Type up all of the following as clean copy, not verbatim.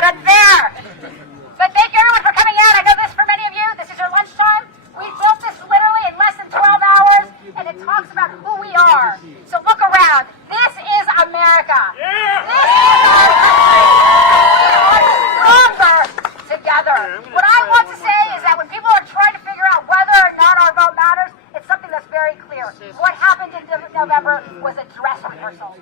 not unfair. But thank you everyone for coming out. I know this for many of you. This is your lunchtime. We built this literally in less than 12 hours, and it talks about who we are. So look around. This is America. Yeah. This is our country. We are stronger together. What I want to say is that when people are trying to figure out whether or not our vote matters, it's something that's very clear. What happened in November was a dress rehearsal.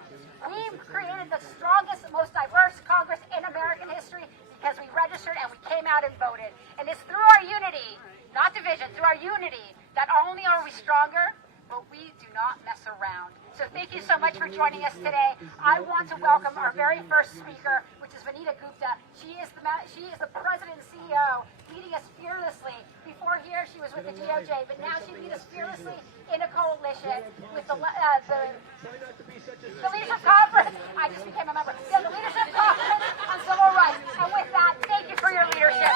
We created the strongest, most diverse Congress in American history because we registered and we came out and voted. And it's through our unity, not division, through our unity, that not only are we stronger, but we do not mess around. So thank you so much for joining us today. I want to welcome our very first speaker, which is Vanita Gupta. She is the president and CEO, leading us fearlessly. Before here, she was with the DOJ, but now she leads us fearlessly in a coalition with the Leadership Conference. I just became a member. Yeah, the Leadership Conference on Civil Rights. And with that, thank you for your leadership.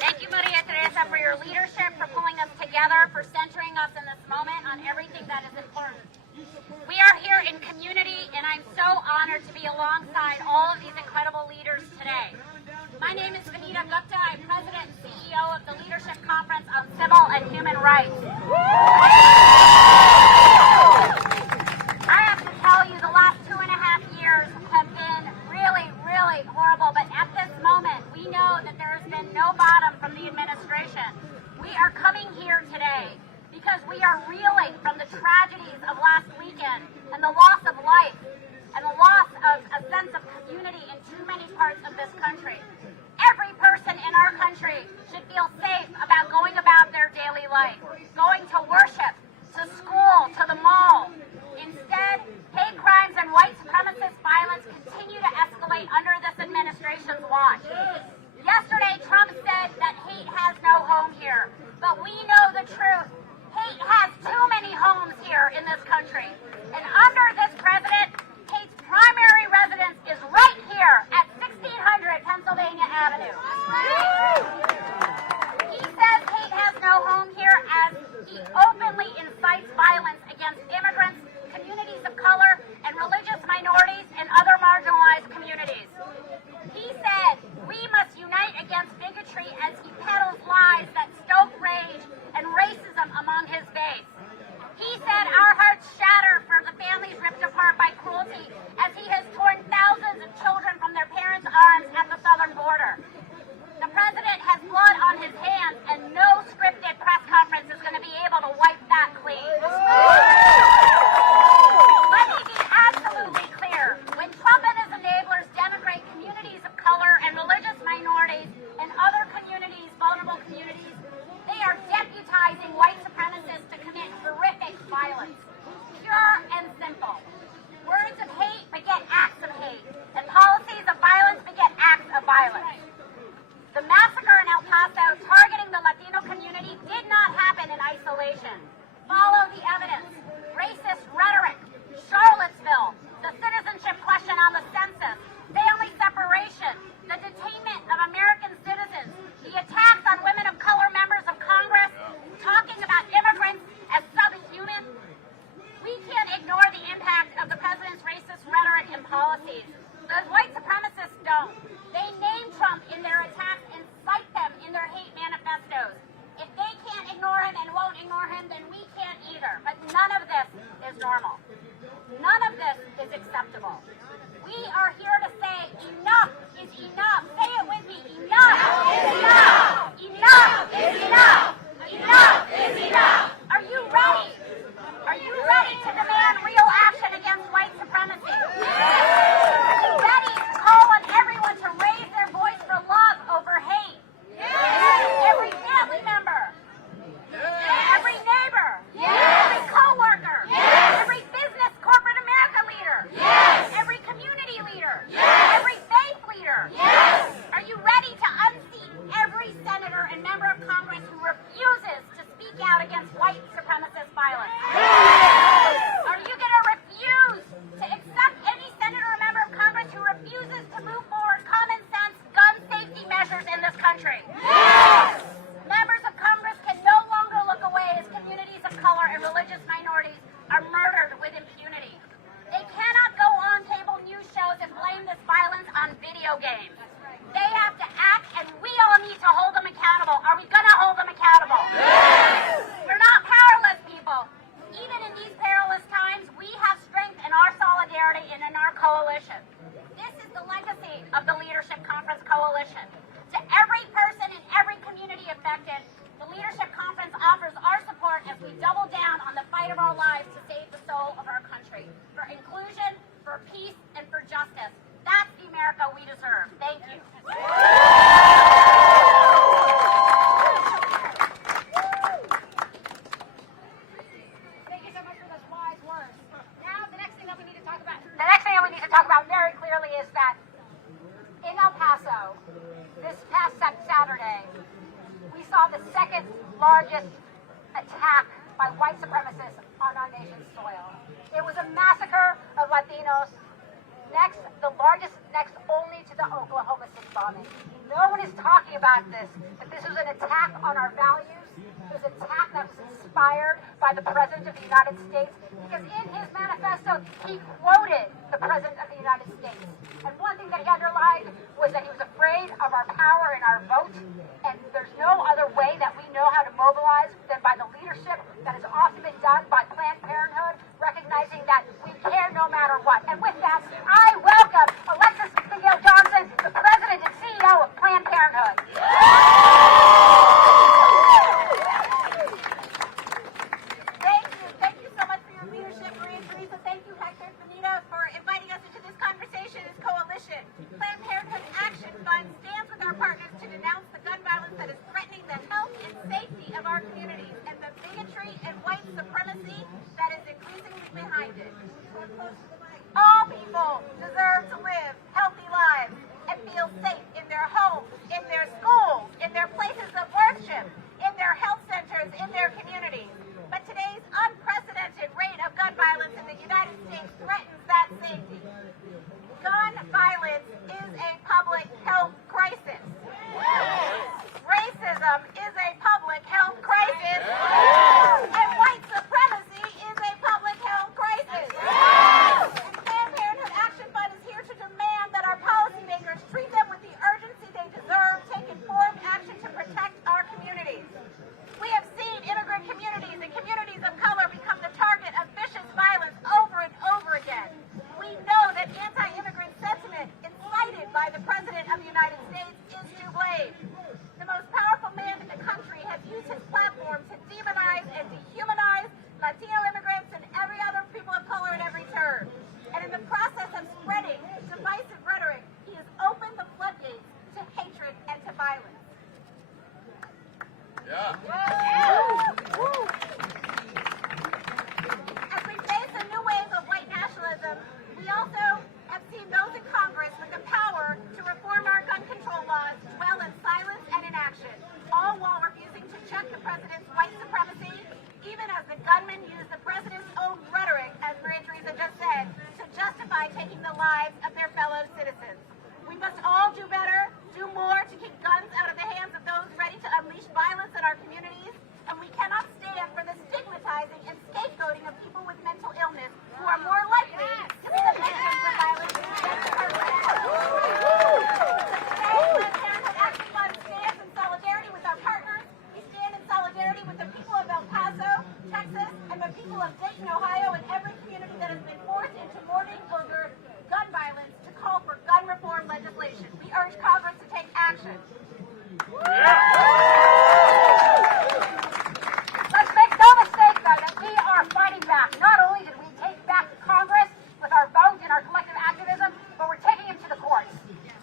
Thank you, Maria Teresa, for your leadership, for pulling us together, for centering us in this moment on everything that is important. We are here in community, and I'm so honored to be alongside all of these incredible leaders today. My name is Vanita Gupta. I'm President and CEO of the Leadership Conference on Civil and Human Rights. I have to tell you, the last 2.5 years have been really, really horrible, but at this moment, we know that there has been no bottom from the administration. We are coming here today because we are reeling from the tragedies of last weekend and the loss of life and the loss of a sense of community in too many parts of this country. Every person in our country should feel safe about going about their daily life, going to worship, to school, to the mall. Instead, hate crimes and white supremacist violence continue to escalate under this administration's watch. Yesterday, Trump said that hate has no home here, but we know the truth. Hate has too many homes here in this country. And under this president, hate's primary residence is right here at 1600 Pennsylvania Avenue. He says hate has no home here as he openly incites violence against immigrants, communities of color, and religious minorities and other marginalized communities. He said we must unite against bigotry as he peddles lies that stoke rage and racism among his base. He said our hearts shatter for the families ripped apart by cruelty as he has torn thousands of children from their parents' arms at the southern border. The president has blood on his hands, and no scripted press conference is going to be able to wipe that clean. Let me be absolutely clear. When Trump and his enablers denigrate communities of color and religious minorities and other communities, vulnerable communities, they are deputizing white supremacists to commit horrific violence. Pure and simple. Words of hate beget acts of hate, and policies of violence beget acts of violence. The massacre in El Paso targeting the Latino community did not happen in isolation. Follow the evidence. Racist rhetoric, Charlottesville, the citizenship question on the census, family separation, the detainment of American citizens, the attacks on women of color members of Congress, talking about immigrants as subhuman. We can't ignore the impact of the president's racist rhetoric and policies. Those white supremacists don't. They name Trump in their attacks and cite them in their hate manifestos. If they can't ignore him and won't ignore him, then we can't either. But none of this is normal. None of this is acceptable. We are here to say enough is enough. Say it with me. Enough is enough. Enough is enough. Enough is enough. Are you ready? Are you ready to demand real action against white supremacy? Are you ready to call on everyone to raise their voice for love over hate? Every family member. Every neighbor. Every co-worker. Every business corporate America leader. Every community leader. Every faith leader. Are you ready to unseat every senator and member of Congress who refuses to speak out against white supremacist violence? Are you going to refuse to accept any senator or member of Congress who refuses to move forward common sense gun safety measures in this country? Members of Congress can no longer look away as communities of color and religious minorities are murdered with impunity. coalition. To every person in every community affected, the Leadership Conference offers our support as we double down on the fight of our lives to save the soul of our country, for inclusion, for peace, and for justice. That's the America we deserve. Thank you. Thank you so much for those wise words. Now, the next thing that we need to talk about very clearly is that in El Paso, this past Saturday, we saw the second largest attack by white supremacists on our nation's soil. It was a massacre of Latinos, the largest next only to the Oklahoma City bombing. No one is talking about this, that this was an attack on our values. It was an attack that was inspired by the President of the United States, because in his manifesto, he quoted the President of the United States. And one thing that he underlined was that he was afraid of our power and our vote, and there's no other way that we know how to mobilize than by the leadership that has often been done by Planned Parenthood, recognizing that we care no matter what. And with that, I welcome Alexis Johnson, the President and CEO of Planned Parenthood. Thank you so much for your leadership, Maria Teresa. Thank you, Hector, Vanita, for inviting us into this conversation, this coalition. Planned Parenthood Action Fund stands with our partners to denounce the gun violence that is threatening the health and safety of our communities and the bigotry and white supremacy that is increasingly behind it. All people deserve to live healthy lives and feel safe in their homes, in their schools, in their places of worship, in their health centers, in their communities. But today's unprecedented rate of gun violence in the United States threatens that safety. Gun violence is a public health crisis. Racism is a public health crisis. And white supremacy is a public health crisis. And Planned Parenthood Action Fund is here to demand that our policymakers treat them with the urgency they deserve, take informed action to protect our communities. We have seen immigrant communities and communities of color become the target of vicious violence over and over again. We know that anti-immigrant sentiment incited by the President of the United States is to blame. The most powerful man in the country has used his platform to demonize and dehumanize Latino immigrants and every other people of color at every turn. And in the process of spreading divisive rhetoric, he has opened the floodgates to hatred and to violence. As we face a new wave of white nationalism, we also have seen those in Congress with the power to reform our gun control laws dwell in silence and inaction, all while refusing to check the president's white supremacy, even as the gunmen use the president's own rhetoric, as Maria Teresa just said, to justify taking the lives of their fellow citizens. We must all do better, do more to keep guns out of the hands of those ready to unleash violence in our communities, and we cannot stand for the stigmatizing and scapegoating of people with mental illness who are more likely to be the victims of violence against persons. Today, Planned Parenthood Action Fund stands in solidarity with our partners. We stand in solidarity with the people of El Paso, Texas, and the people of Dayton, Ohio, and every community that has been forced into mourning over gun violence to call for gun reform legislation. We urge Congress to take action. Let's make no mistake, though, that we are fighting back. Not only did we take back Congress with our vote and our collective activism, but we're taking it to the courts.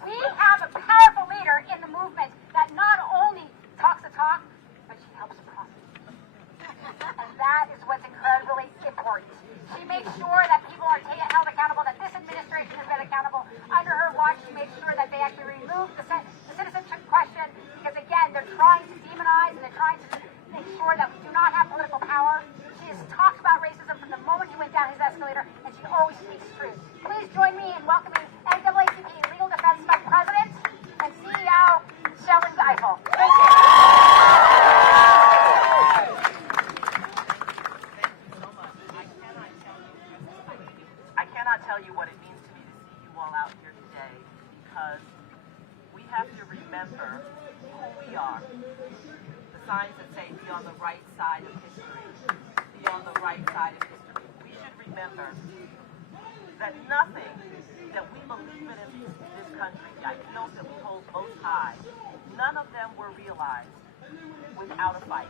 We have a powerful leader in the movement that not only talks the talk, but she helps the prosecute. And that is what's incredibly important. She makes sure that people are held accountable, that this administration has been accountable. Under her watch, she makes sure that they actually remove the citizenship question, because again, they're trying to demonize and they're trying to make sure that we do not have political power. She has talked about racism from the moment he went down his escalator, and she always speaks truth. Please join me in welcoming NAACP Legal Defense Fund President and CEO Sheldon Geifel. Thank you. I cannot tell you what it means to me to see you all out here today, because we have to remember who we are. The signs that say be on the right side of history, be on the right side of history. We should remember that nothing that we believe in this country, the ideals that we hold most high, none of them were realized without a fight.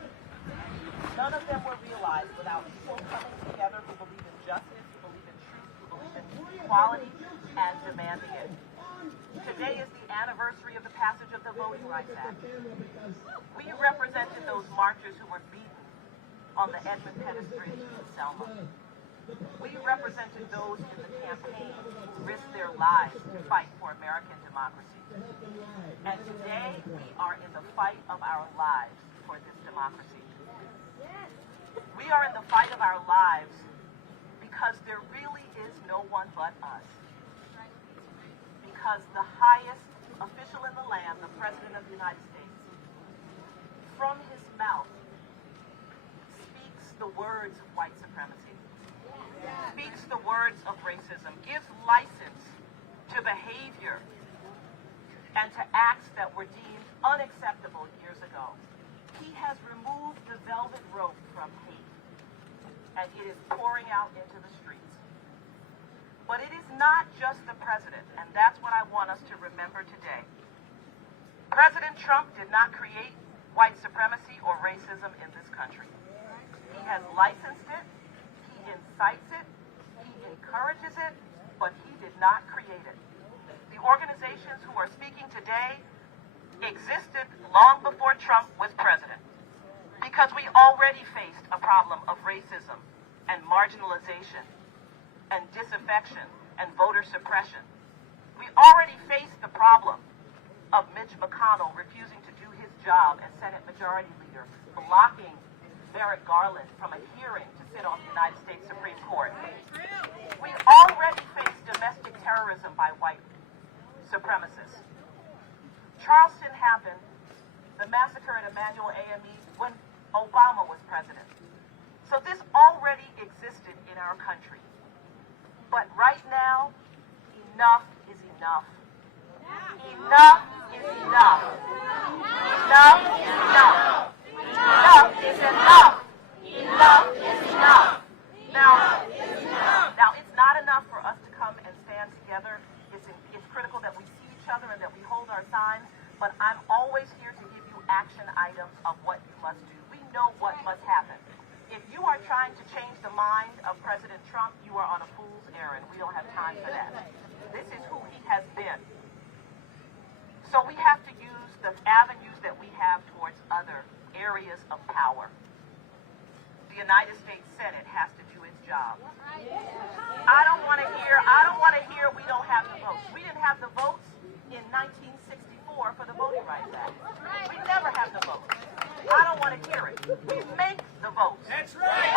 None of them were realized without people coming together who believe in justice, who believe in truth, who believe in equality, and demanding it. Today is the anniversary of the passage of the Voting Rights Act. We represented those marchers who were beaten on the Edmund Pettus Bridge in Selma. We represented those in the campaign who risked their lives to fight for American democracy. And today, we are in the fight of our lives for this democracy. We are in the fight of our lives because there really is no one but us. Because the highest official in the land, the President of the United States, from his mouth speaks the words of white supremacy, speaks the words of racism, gives license to behavior and to acts that were deemed unacceptable years ago. He has removed the velvet rope from hate, and it is pouring out into the streets. But it is not just the president, and that's what I want us to remember today. President Trump did not create white supremacy or racism in this country. He has licensed it, he incites it, he encourages it, but he did not create it. The organizations who are speaking today existed long before Trump was president, because we already faced a problem of racism and marginalization and disaffection and voter suppression. We already faced the problem of Mitch McConnell refusing to do his job as Senate Majority Leader, blocking Merrick Garland from a hearing to sit on the United States Supreme Court. We already faced domestic terrorism by white supremacists. Charleston happened, the massacre at Emanuel AME, when Obama was president. So this already existed in our country. But right now, enough is enough. Enough is enough. Enough is enough. Enough is enough. Enough is enough. Now, it's not enough for us to come and stand together. It's critical that we see each other and that we hold our signs, but I'm always here to give you action items of what you must do. We know what must happen. If you are trying to change the mind of President Trump, you are on a fool's errand. We don't have time for that. This is who he has been. So we have to use the avenues that we have towards other areas of power. The United States Senate has to do its job. I don't want to hear we don't have the votes. We didn't have the votes in 1964 for the Voting Rights Act. We never have the votes. I don't want to hear it. We make the votes. That's right.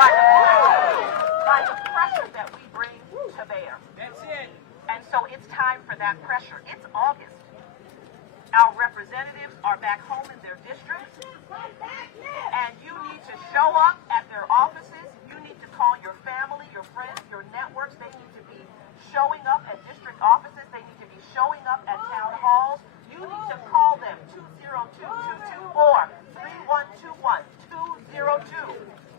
By the pressure that we bring to bear. That's it. And so it's time for that pressure. It's August. Our representatives are back home in their districts. And you need to show up at their offices. You need to call your family, your friends, your networks. They need to be showing up at district offices. They need to be showing up at town halls. You need to call them 202-224-3121,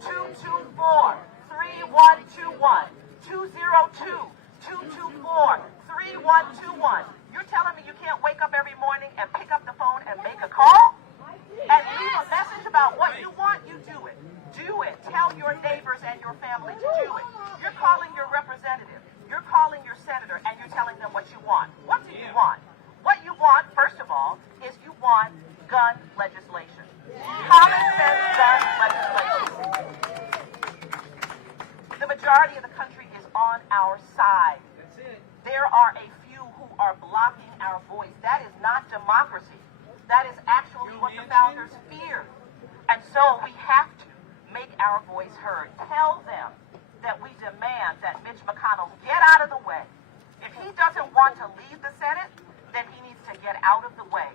202-224-3121, 202-224-3121. You're telling me you can't wake up every morning and pick up the phone and make a call? And leave a message about what you want, you do it. Do it. Tell your neighbors and your family to do it. You're calling your representative. You're calling your senator, and you're telling them what you want. What do you want? What you want, first of all, is you want gun legislation. Common sense gun legislation. The majority of the country is on our side. There are a few who are blocking our voice. That is not democracy. That is actually what the founders feared. And so we have to make our voice heard. Tell them that we demand that Mitch McConnell get out of the way. If he doesn't want to leave the Senate, then he needs to get out of the way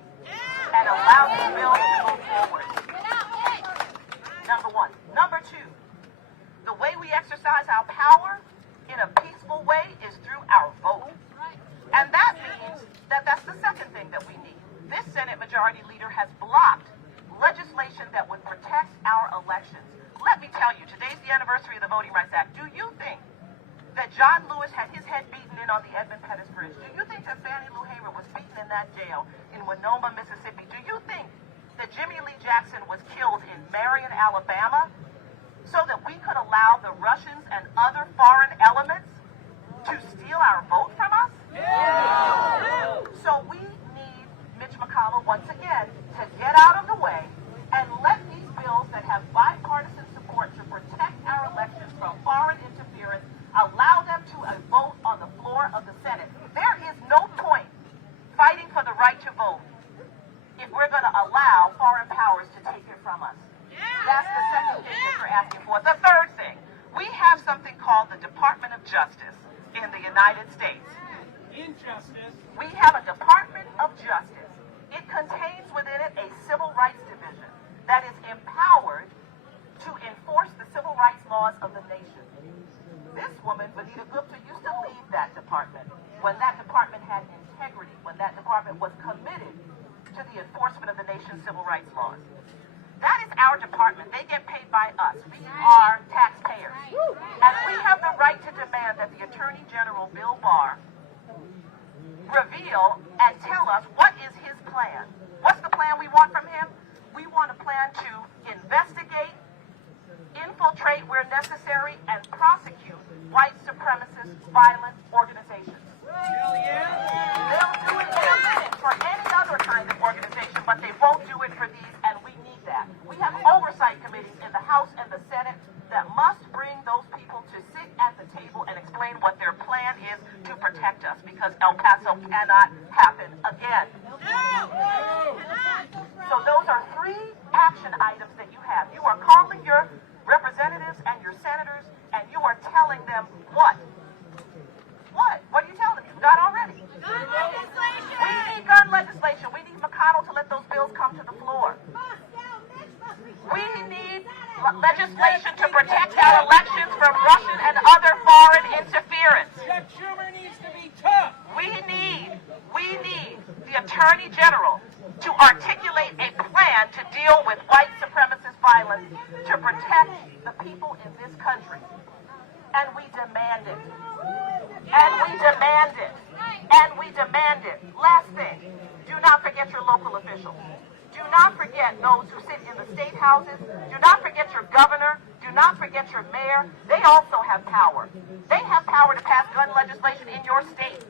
and allow the bill to move forward. Number one. Number two, the way we exercise our power in a peaceful way is through our vote. And that means that that's the second thing that we need. This Senate Majority Leader has blocked legislation that would protect our elections. Let me tell you, today's the anniversary of the Voting Rights Act. Do you think that John Lewis had his head beaten in on the Edmund Pettus Bridge? Do you think that Fannie Lou Hamer was beaten in that jail in Winona, Mississippi? Do you think that Jimmy Lee Jackson was killed in Marion, Alabama, so that we could allow the Russians and other foreign elements to steal our vote from us? Yeah. So we need Mitch McConnell once again to get out of the way and let these bills that have bipartisan support to protect our elections from foreign interference, allow them to vote on the floor of the Senate. There is no point fighting for the right to vote if we're going to allow foreign powers to take it from us. That's the second thing that you're asking for. The third thing, we have something called the Department of Justice in the United States. Injustice. We have a Department of Justice. It contains within it a civil rights division that is empowered to enforce the civil rights laws of the nation. This woman, Vanita Gupta, used to lead that department when that department had integrity, when that department was committed to the enforcement of the nation's civil rights laws. That is our department. They get paid by us. We are taxpayers. And we have the right to demand that the Attorney General, Bill Barr, reveal and tell us what is his plan. What's the plan we want from him? We want a plan to investigate, infiltrate where necessary, and prosecute white supremacist violent organizations. Hell yeah. They'll do it in a minute for any other kind of organization, but they won't do it for these, and we need that. We have oversight committees in the House and the Senate that must bring those people to sit at the table and explain what their plan is to protect us, because El Paso cannot happen again. So those are three action items that you have. You are calling your representatives and your senators, and you are telling them what? What? What do you tell them? You've got already. Gun legislation. We need gun legislation. We need McConnell to let those bills come to the floor. We need legislation to protect our elections from Russian and other foreign interference. Chuck Schumer needs to be tough. We need the Attorney General to articulate a plan to deal with white supremacist violence to protect the people in this country. And we demand it. And we demand it. And we demand it. Last thing, do not forget your local officials. Do not forget those who sit in the state houses. Do not forget your governor. Do not forget your mayor. They also have power. They have power to pass gun legislation in your state.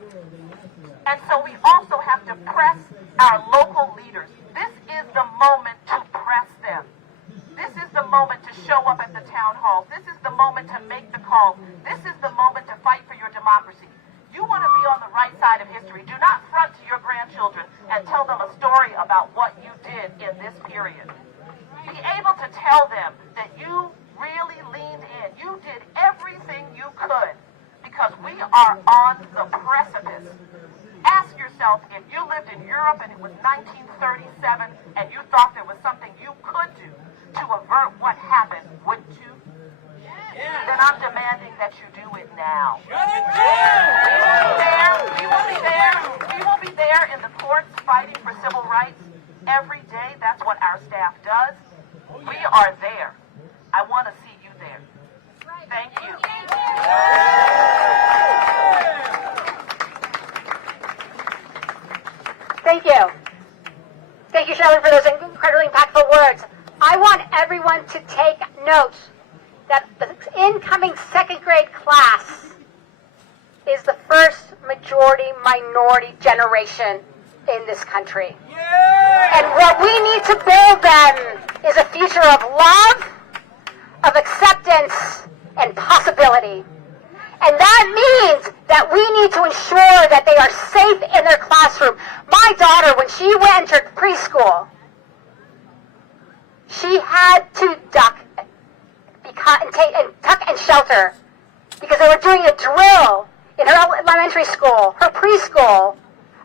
And so we also have to press our local leaders. This is the moment to press them. This is the moment to show up at the town halls. This is the moment to make the calls. This is the moment to fight for your democracy. You want to be on the right side of history. Do not front to your grandchildren and tell them a story about what you did in this period. Be able to tell them that you really leaned in. You did everything you could, because we are on the precipice. Ask yourself, if you lived in Europe and it was 1937 and you thought there was something you could do to avert what happened, wouldn't you? Yeah. Then I'm demanding that you do it now. Shut it down. We will be there in the courts fighting for civil rights every day. That's what our staff does. We are there. I want to see you there. Thank you. Thank you. Thank you, Sheldon, for those incredibly impactful words. I want everyone to take note that the incoming second grade class is the first majority-minority generation in this country. Yeah. And what we need to build them is a future of love, of acceptance, and possibility. And that means that we need to ensure that they are safe in their classroom. My daughter, when she entered preschool, she had to duck and tuck and shelter because they were doing a drill in her elementary school, her preschool,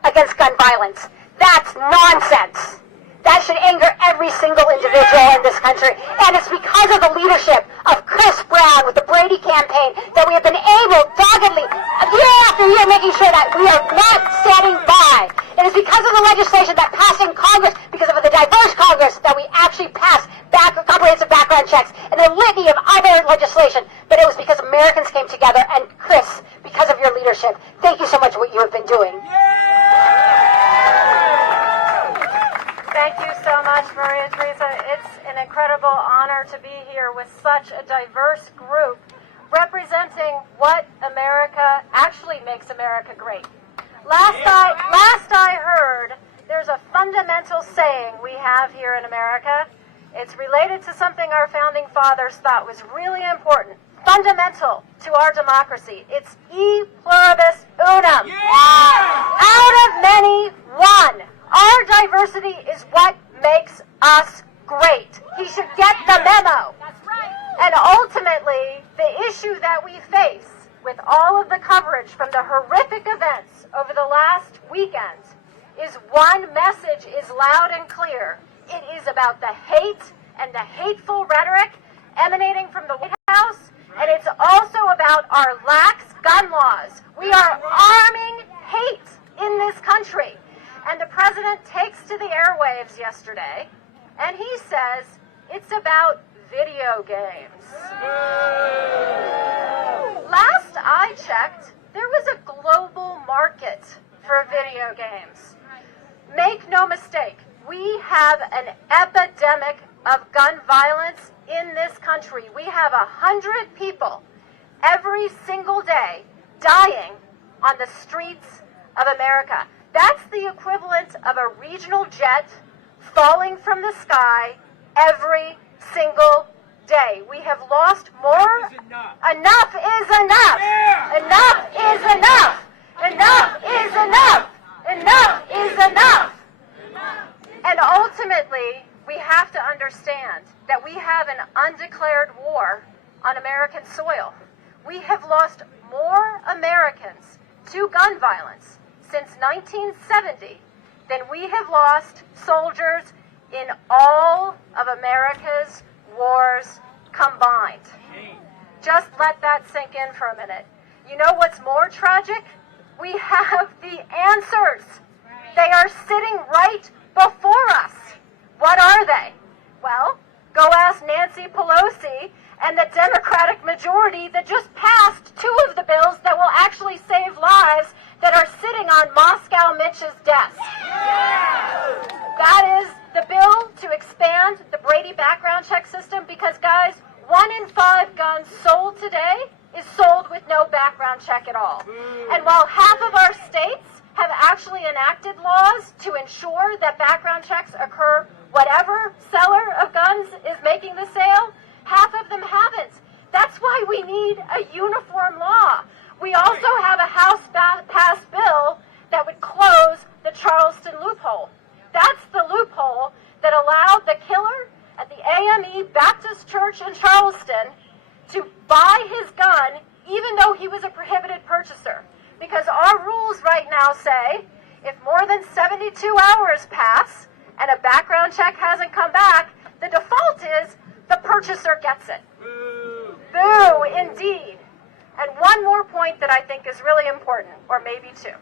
against gun violence. That's nonsense. That should anger every single individual in this country. And it's because of the leadership of Chris Brown with the Brady campaign that we have been able, doggedly, year after year, making sure that we are not standing by. It is because of the legislation that passed in Congress, because of the diverse Congress, that we actually passed comprehensive background checks and a litany of other legislation. But it was because Americans came together, and Chris Thank you so much, Maria Teresa. It's an incredible honor to be here with such a diverse group representing what America actually makes America great. Last I heard, there's a fundamental saying we have here in America. It's related to something our founding fathers thought was really important, fundamental to our democracy. It's e pluribus unum. Yeah! Out of many, one. Our diversity is what makes us great. He should get the memo. That's right. And ultimately, the issue that we face with all of the coverage from the horrific events over the last weekend is one message is loud and clear. It is about the hate and the hateful rhetoric emanating from the White House, and it's also about our lax gun laws. We are arming hate in this country. And the president takes to the airwaves yesterday, and he says it's about video games. Last I checked, there was a global market for video games. Make no mistake, we have an epidemic of gun violence in this country. We have 100 people every single day dying on the streets of America. That's the equivalent of a regional jet falling from the sky every single day. We have lost more. Enough is enough. Yeah. Enough is enough. Enough is enough. Enough is enough. And ultimately, we have to understand that we have an undeclared war on American soil. We have lost more Americans to gun violence since 1970 than we have lost soldiers in all of America's wars combined. Just let that sink in for a minute. You know what's more tragic? We have the answers. They are sitting right before us. What are they? Well, go ask Nancy Pelosi and the Democratic majority that just passed two of the bills that will actually save lives that are sitting on Moscow Mitch's desk. That is the bill to expand the Brady background check system because, guys, 1 in 5 guns sold today is sold with no background check at all. And while half of our states have actually enacted laws to ensure that background checks occur whatever seller of guns is making the sale, half of them haven't. That's why we need a uniform law. We also have a House-passed bill that would close the Charleston loophole. That's the loophole that allowed the killer at the AME Baptist Church in Charleston to buy his gun even though he was a prohibited purchaser. Because our rules right now say if more than 72 hours pass and a background check hasn't come back, the default is the purchaser gets it. Boo! Boo, indeed. And one more point that I think is really important, or maybe two.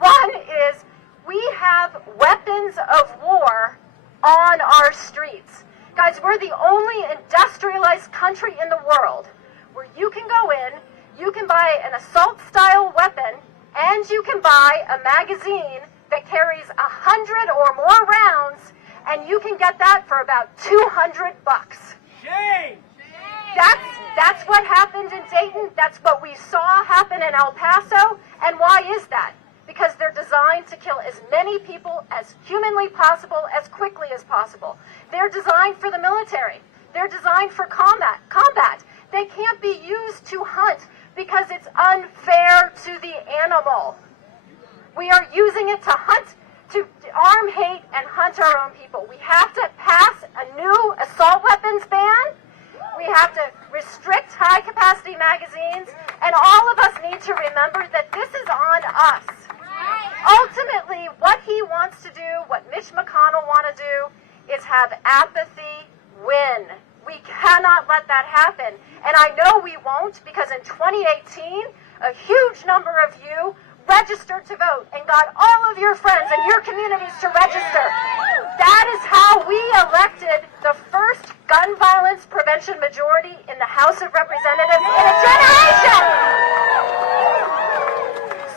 One is we have weapons of war on our streets. Guys, we're the only industrialized country in the world where you can go in, you can buy an assault-style weapon, and you can buy a magazine that carries 100 or more rounds, and you can get that for about $200. Shame! That's what happened in Dayton. That's what we saw happen in El Paso. And why is that? Because they're designed to kill as many people as humanly possible, as quickly as possible. They're designed for the military. They're designed for combat. They can't be used to hunt because it's unfair to the animal. We are using it to hunt, to arm hate and hunt our own people. We have to pass a new assault weapons ban. We have to restrict high-capacity magazines, and all of us need to remember that this is on us. Ultimately, what he wants to do, what Mitch McConnell wants to do, is have apathy win. We cannot let that happen. And I know we won't, because in 2018, a huge number of you registered to vote and got all of your friends and your communities to register. That is how we elected the first gun violence prevention majority in the House of Representatives in a generation.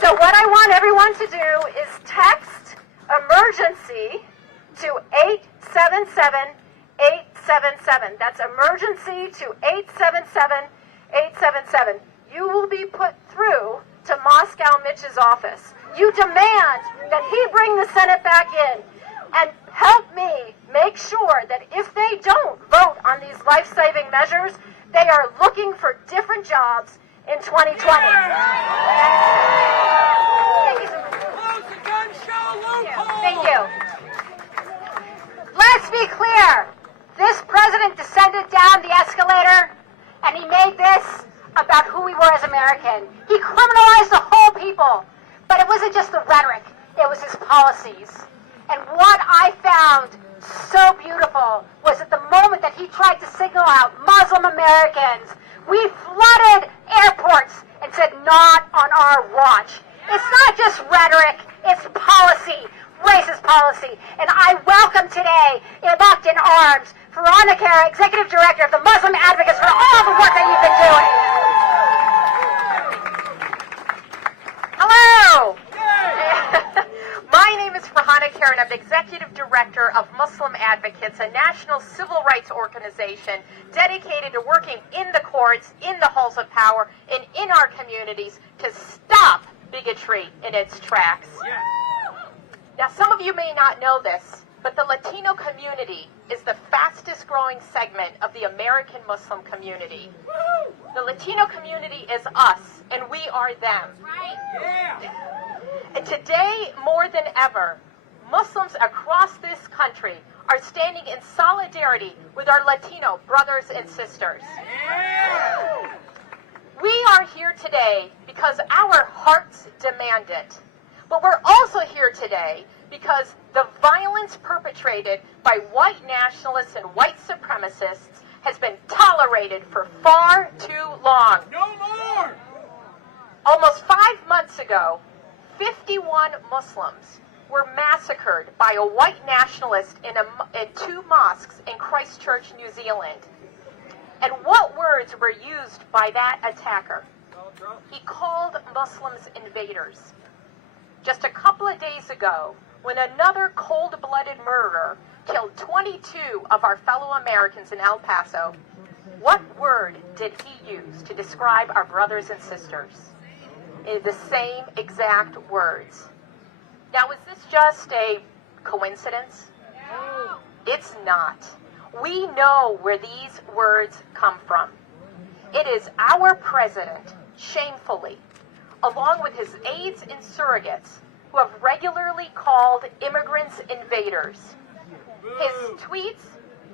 So what I want everyone to do is text emergency to 877-877. That's emergency to 877-877. You will be put through to Moscow Mitch's office. You demand that he bring the Senate back in and help me make sure that if they don't vote on these life-saving measures, they are looking for different jobs in 2020. Thank you so much. Close the gun show loophole! Thank you. Let's be clear. This president descended down the escalator and he made this about who we were as American. He criminalized the whole people. But it wasn't just the rhetoric, it was his policies. And what I found so beautiful was at the moment that he tried to signal out Muslim Americans, we flooded airports and said, not on our watch. It's not just rhetoric, it's policy, racist policy. And I welcome today, locked in arms, Veronica, Executive Director of the Muslim Advocates, for all the work that you've been doing. Hello! My name is Farhana Karen. I'm the Executive Director of Muslim Advocates, a national civil rights organization dedicated to working in the courts, in the halls of power, and in our communities to stop bigotry in its tracks. Yes. Now, some of you may not know this, but the Latino community is the fastest growing segment of the American Muslim community. The Latino community is us, and we are them. Yeah. And today, more than ever, Muslims across this country are standing in solidarity with our Latino brothers and sisters. Yeah. We are here today because our hearts demand it. But we're also here today because the violence perpetrated by white nationalists and white supremacists has been tolerated for far too long. No more! Almost 5 months ago, 51 Muslims were massacred by a white nationalist in 2 mosques in Christchurch, New Zealand. And what words were used by that attacker? He called Muslims invaders. Just a couple of days ago, when another cold-blooded murderer killed 22 of our fellow Americans in El Paso, what word did he use to describe our brothers and sisters? The same exact words. Now, is this just a coincidence? No. It's not. We know where these words come from. It is our president, shamefully, along with his aides and surrogates, who have regularly called immigrants invaders. His tweets,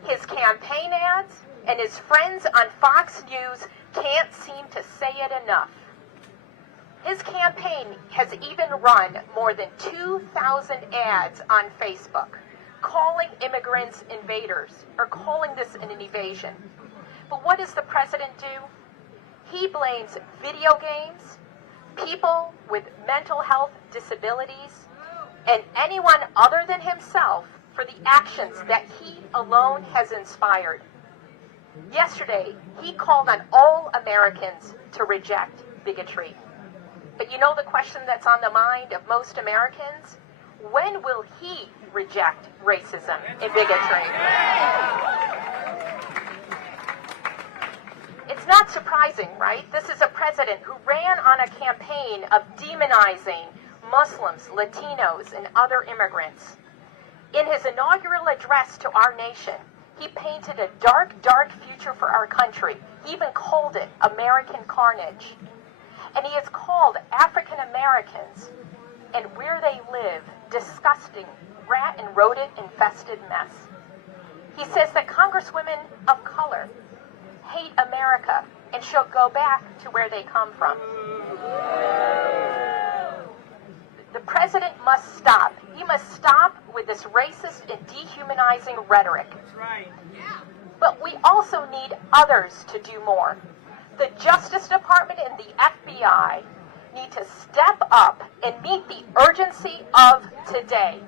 his campaign ads, and his friends on Fox News can't seem to say it enough. His campaign has even run more than 2,000 ads on Facebook, calling immigrants invaders, or calling this an invasion. But what does the president do? He blames video games, people with mental health disabilities, and anyone other than himself for the actions that he alone has inspired. Yesterday, he called on all Americans to reject bigotry. But you know the question that's on the mind of most Americans? When will he reject racism and bigotry? It's not surprising, right? This is a president who ran on a campaign of demonizing Muslims, Latinos, and other immigrants. In his inaugural address to our nation, he painted a dark, dark future for our country. He even called it American carnage. And he has called African Americans and where they live disgusting, rat and rodent infested mess. He says that Congresswomen of color hate America and shall go back to where they come from. The president must stop. He must stop with this racist and dehumanizing rhetoric. That's right. But we also need others to do more. The Justice Department and the FBI need to step up and meet the urgency of today.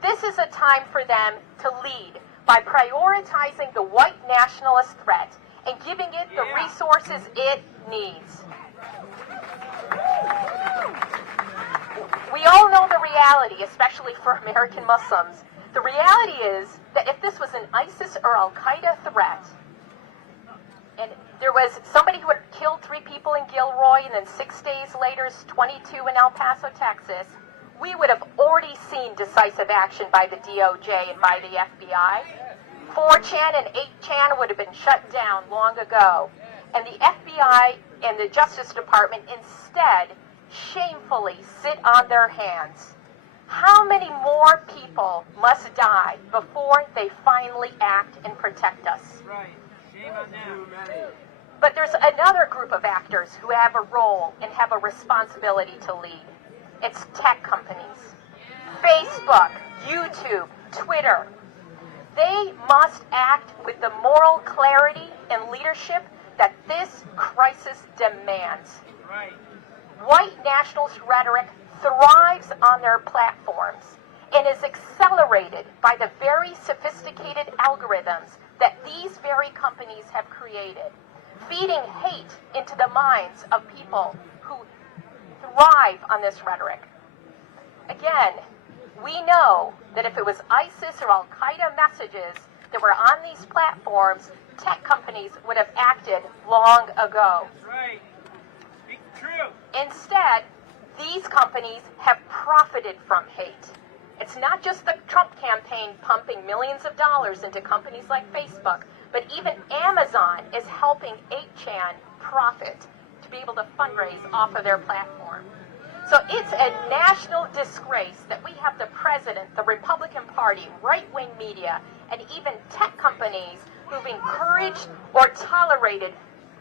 This is a time for them to lead by prioritizing the white nationalist threat and giving it the resources it needs. We all know the reality, especially for American Muslims, The reality is that if this was an ISIS or Al-Qaeda threat, and there was somebody who had killed 3 people in Gilroy and then 6 days later 22 in El Paso, Texas, we would have already seen decisive action by the DOJ and by the FBI. 4chan and 8chan would have been shut down long ago. And the FBI and the Justice Department instead shamefully sit on their hands. How many more people must die before they finally act and protect us? Right. Shame on them. But there's another group of actors who have a role and have a responsibility to lead. It's tech companies. Facebook, YouTube, Twitter. They must act with the moral clarity and leadership that this crisis demands. Right. White nationalist rhetoric thrives on their platforms and is accelerated by the very sophisticated algorithms that these very companies have created, feeding hate into the minds of people who thrive on this rhetoric. Again, we know that if it was ISIS or Al-Qaeda messages that were on these platforms, tech companies would have acted long ago. That's right. Speak the truth. Instead, these companies have profited from hate. It's not just the Trump campaign pumping millions of dollars into companies like Facebook, but even Amazon is helping 8chan profit to be able to fundraise off of their platform. So it's a national disgrace that we have the president, the Republican Party, right-wing media, and even tech companies who've encouraged or tolerated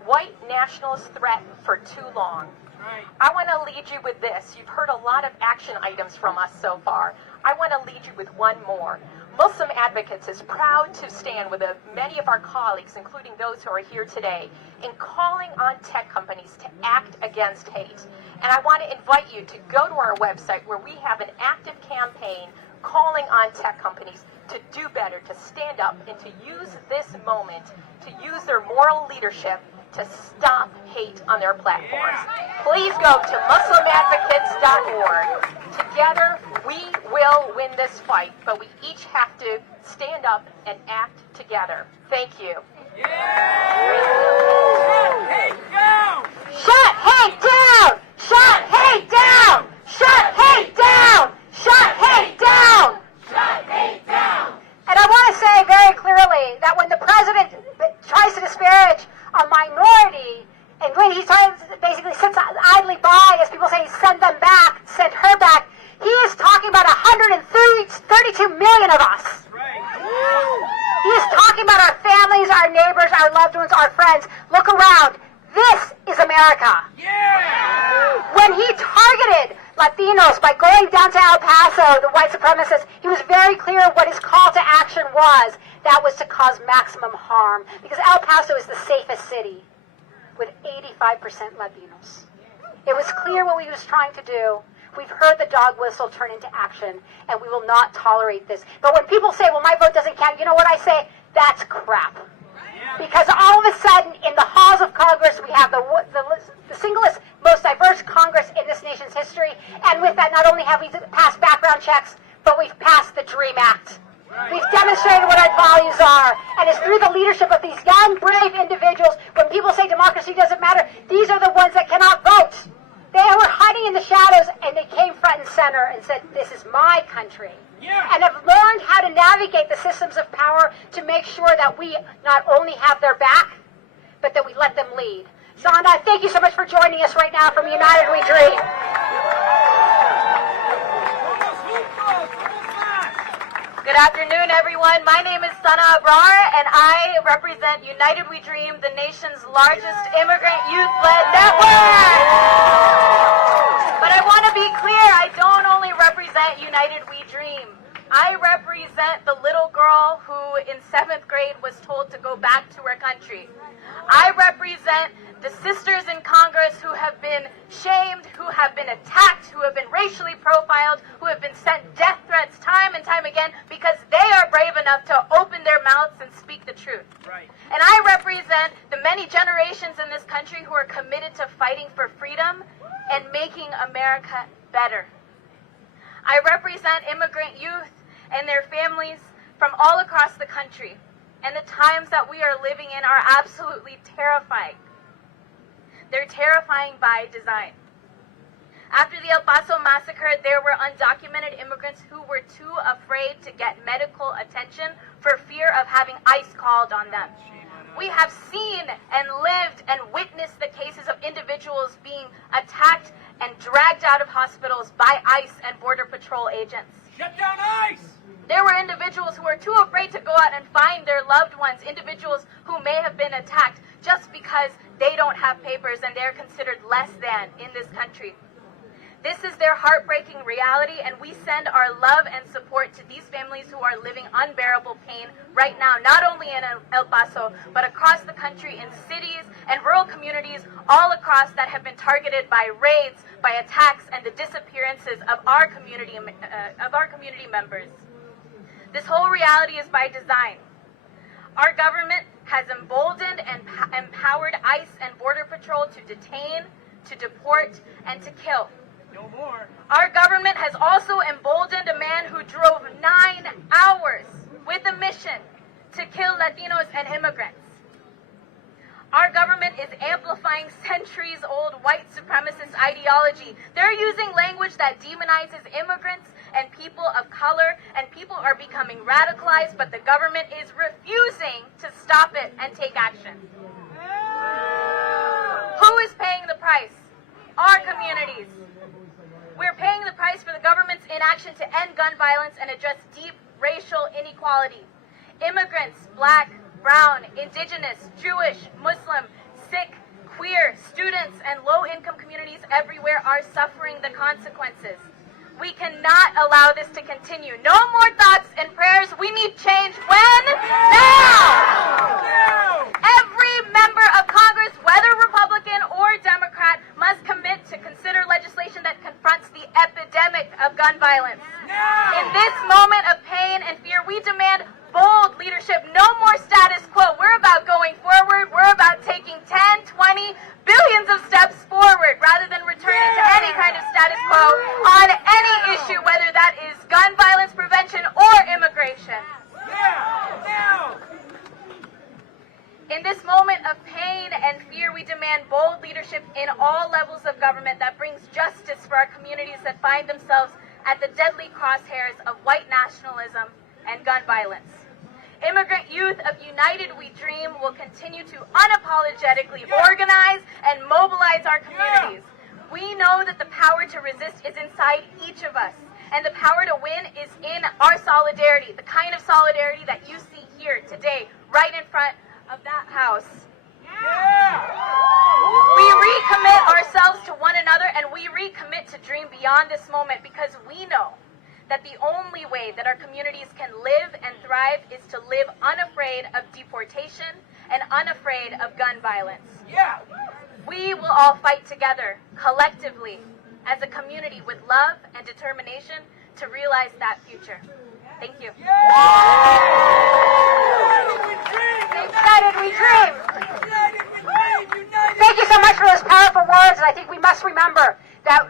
white nationalist threat for too long. Right. I want to lead you with this. You've heard a lot of action items from us so far. I want to lead you with one more. Muslim Advocates is proud to stand with many of our colleagues, including those who are here today, in calling on tech companies to act against hate. And I want to invite you to go to our website where we have an active campaign calling on tech companies to do better, to stand up, and to use this moment to use their moral leadership to stop hate on their platforms. Please go to MuslimAdvocates.org. Together, we will win this fight, but we each have to stand up and act together. Thank you. Shut hate down! Shut hate down! Shut hate down! Shut hate down! Shut hate down! Shut hate down! And I want to say very clearly that when the president tries to disparage a minority, and when he basically sits idly by, as people say, send them back, send her back, he is talking about 132 million of us. Right. He is talking about our families, our neighbors, our loved ones, our friends. Look around. This is America. Yeah! When he targeted Latinos by going down to El Paso, the white supremacists, he was very clear what his call to action was. That was to cause maximum harm, because El Paso is the safest city with 85% Latinos. It was clear what he was trying to do. We've heard the dog whistle turn into action, and we will not tolerate this. But when people say, well, my vote doesn't count, you know what I say? That's crap. Because all of a sudden, in the halls of Congress, we have the singlest, most diverse Congress in this nation's history. And with that, not only have we passed background checks, but we've passed the DREAM Act. We've demonstrated what our values are. And it's through the leadership of these young, brave individuals. When people say democracy doesn't matter, these are the ones that cannot vote. They were hiding in the shadows, and they came front and center and said, this is my country. Yeah. And have learned how to navigate the systems of power to make sure that we not only have their back, but that we let them lead. Zonda, thank you so much for joining us right now from United We Dream. Good afternoon, everyone. My name is Sana Abrar, and I represent United We Dream, the nation's largest immigrant youth-led network. But I want to be clear, I don't only represent United We Dream. I represent the little girl who in 7th grade was told to go back to her country. I represent the sisters in Congress who have been shamed, who have been attacked, who have been racially profiled, who have been sent death threats time and time again because they are brave enough to open their mouths and speak the truth. Right. And I represent the many generations in this country who are committed to fighting for freedom and making America better. I represent immigrant youth and their families from all across the country. And the times that we are living in are absolutely terrifying. They're terrifying by design. After the El Paso massacre, there were undocumented immigrants who were too afraid to get medical attention for fear of having ICE called on them. We have seen and lived and witnessed the cases of individuals being attacked and dragged out of hospitals by ICE and Border Patrol agents. Shut down ICE! There were individuals who were too afraid to go out and find their loved ones, individuals who may have been attacked just because they don't have papers and they're considered less than in this country. This is their heartbreaking reality, and we send our love and support to these families who are living unbearable pain right now, not only in El Paso, but across the country in cities and rural communities all across that have been targeted by raids, by attacks, and the disappearances of our community members. This whole reality is by design. Our government has emboldened and empowered ICE and Border Patrol to detain, to deport, and to kill. No more. Our government has also emboldened a man who drove 9 hours with a mission to kill Latinos and immigrants. Our government is amplifying centuries-old white supremacist ideology. They're using language that demonizes immigrants and people of color, and people are becoming radicalized, but the government is refusing to stop it and take action. Who is paying the price? Our communities. We're paying the price for the government's inaction to end gun violence and address deep racial inequality. Immigrants, Black, brown, indigenous, Jewish, Muslim, Sikh, queer, students, and low-income communities everywhere are suffering the consequences. We cannot allow this to continue. No more thoughts and prayers. We need change when? Now! Every member of Congress, whether Republican or Democrat, must commit to consider legislation that confronts the epidemic of gun violence. In this moment of pain and fear, we demand bold leadership, no more status quo. We're about going forward. We're about taking 10, 20, billions of steps forward rather than returning to any kind of status quo on any issue, whether that is gun violence prevention or immigration. In this moment of pain and fear, we demand bold leadership in all levels of government that brings justice for our communities that find themselves at the deadly crosshairs of white nationalism and gun violence. Immigrant youth of United We Dream will continue to unapologetically organize and mobilize our communities. We know that the power to resist is inside each of us, and the power to win is in our solidarity, the kind of solidarity that you see here today, right in front of that house. We recommit ourselves to one another, and we recommit to dream beyond this moment, because we know that the only way that our communities can live and thrive is to live unafraid of deportation and unafraid of gun violence. We will all fight together, collectively, as a community with love and determination to realize that future. Thank you. United we dream! Thank you so much for those powerful words, and I think we must remember that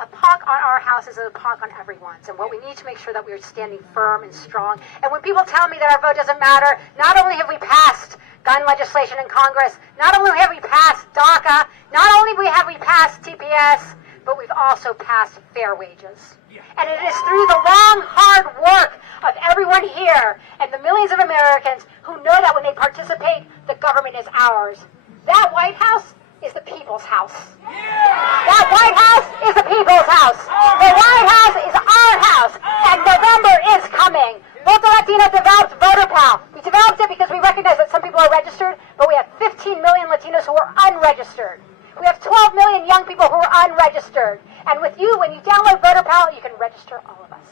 a pock on our house is a pock on everyone's, and what we need to make sure that we're standing firm and strong. And when people tell me that our vote doesn't matter, not only have we passed gun legislation in Congress, not only have we passed DACA, not only have we passed TPS, but we've also passed fair wages. And it is through the long, hard work of everyone here and the millions of Americans who know that when they participate, the government is ours. That White House is the people's house. That White House is the people's house. The White House is our house. And November is coming. Voto Latino developed VoterPal. We developed it because we recognize that some people are registered, but we have 15 million Latinos who are unregistered. We have 12 million young people who are unregistered. And with you, when you download VoterPal, you can register all of us.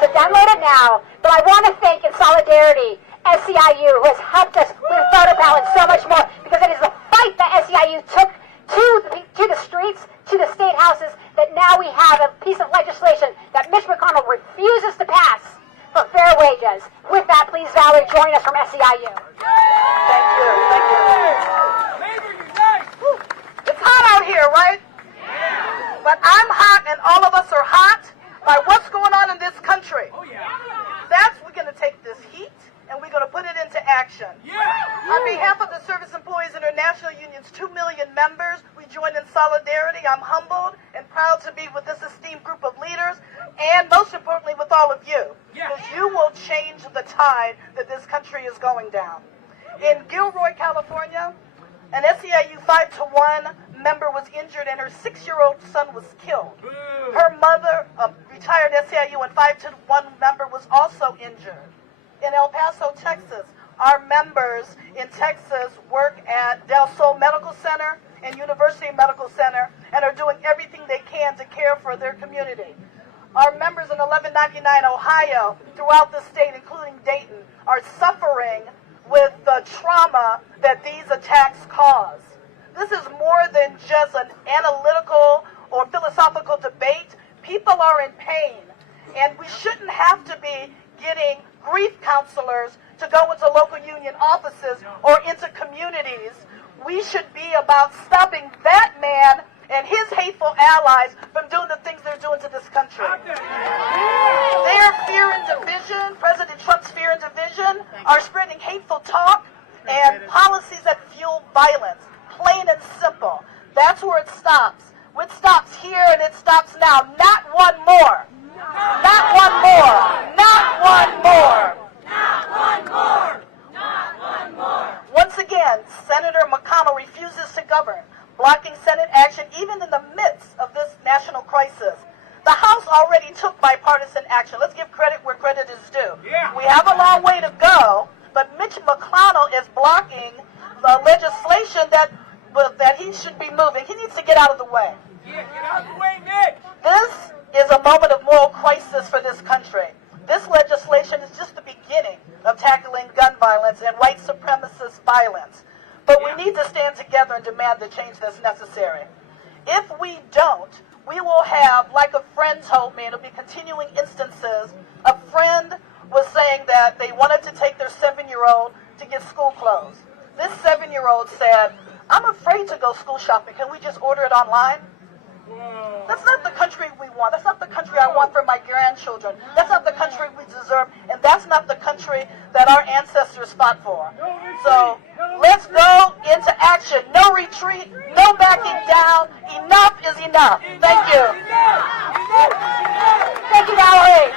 So download it now. But I want to thank, in solidarity, SEIU, who has helped us with VoterPal and so much more, because it is the fight that SEIU took to the streets, to the state houses, that now we have a piece of legislation that Mitch McConnell refuses to pass for fair wages. With that, please, Valerie, join us from SEIU. Thank you. It's hot out here, right? But I'm hot and all of us are hot by what's going on in this country. Oh, yeah. We're going to take this heat and we're going to put it into action. Yeah. On behalf of the Service Employees International Union's 2 million members, we join in solidarity. I'm humbled and proud to be with this esteemed group of leaders, and most importantly with all of you, because you will change the tide that this country is going down. In Gilroy, California, an SEIU 5-to-1 member was injured and her 6-year-old son was killed. Her mother, a retired SEIU and 5-to-1 member, was also injured. In El Paso, Texas, our members in Texas work at Del Sol Medical Center and University Medical Center and are doing everything they can to care for their community. Our members in 1199 Ohio, throughout the state, including Dayton, are suffering with the trauma that these attacks cause. This is more than just an analytical or philosophical debate. People are in pain, and we shouldn't have to be getting grief counselors to go into local union offices or into communities. We should be about stopping that man and his hateful allies from doing the things they're doing to this country. Their fear and division, President Trump's fear and division, are spreading hateful talk and policies that fuel violence. Plain and simple. That's where it stops. It stops here and it stops now. Not one more. Not one more. Not one more. Not one more. Not one more. Once again, Senator McConnell refuses to govern, blocking Senate action even in the midst of this national crisis. The House already took bipartisan action. Let's give credit where credit is due. Yeah. We have a long way to go, but Mitch McConnell is blocking the legislation that he should be moving. He needs to get out of the way. Yeah, get out of the way, Nick. This is a moment of moral crisis for this country. This legislation is just the beginning of tackling gun violence and white supremacist violence. But we need to stand together and demand the change that's necessary. If we don't, we will have, like a friend told me, it'll be continuing instances. A friend was saying that they wanted to take their 7-year-old to get school clothes. This 7-year-old said, I'm afraid to go school shopping. Can we just order it online? That's not the country we want. That's not the country I want for my grandchildren. That's not the country we deserve. And that's not the country that our ancestors fought for. So let's go into action. No retreat. No backing down. Enough is enough. Thank you. Thank you, Valerie.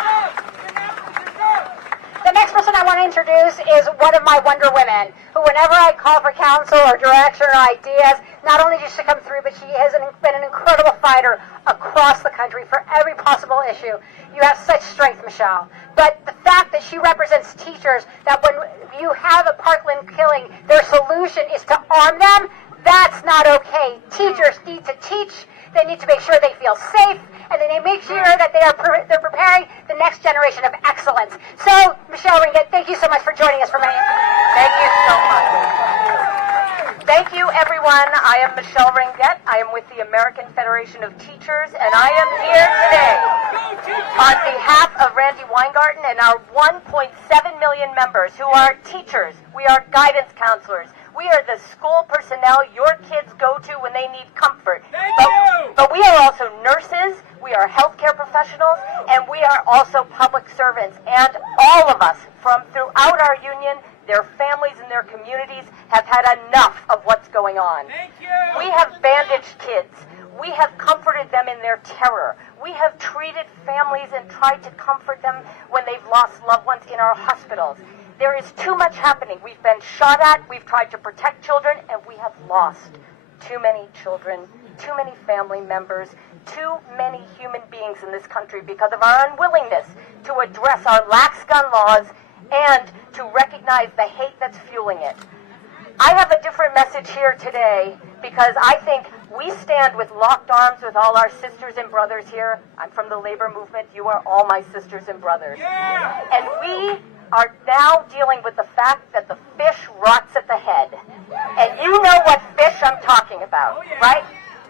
The next person I want to introduce is one of my Wonder Women, who whenever I call for counsel or direction or ideas, not only does she come through, but she has been an incredible fighter across the country for every possible issue. You have such strength, Michelle. But the fact that she represents teachers, that when you have a Parkland killing, their solution is to arm them, that's not okay. Teachers need to teach. They need to make sure they feel safe, and then they make sure that they're preparing the next generation of excellence. So, Michelle Ringett, thank you so much for joining us for many. Thank you so much. Thank you, everyone. I am Michelle Ringett. I am with the American Federation of Teachers, and I am here today on behalf of Randy Weingarten and our 1.7 million members who are teachers. We are guidance counselors. We are the school personnel your kids go to when they need comfort. But we are also nurses, we are healthcare professionals, and we are also public servants. And all of us from throughout our union, their families and their communities have had enough of what's going on. We have bandaged kids. We have comforted them in their terror. We have treated families and tried to comfort them when they've lost loved ones in our hospitals. There is too much happening. We've been shot at, we've tried to protect children, and we have lost too many children, too many family members, too many human beings in this country because of our unwillingness to address our lax gun laws and to recognize the hate that's fueling it. I have a different message here today because I think we stand with locked arms with all our sisters and brothers here. I'm from the labor movement. You are all my sisters and brothers. And we are now dealing with the fact that the fish rots at the head. And you know what fish I'm talking about, right?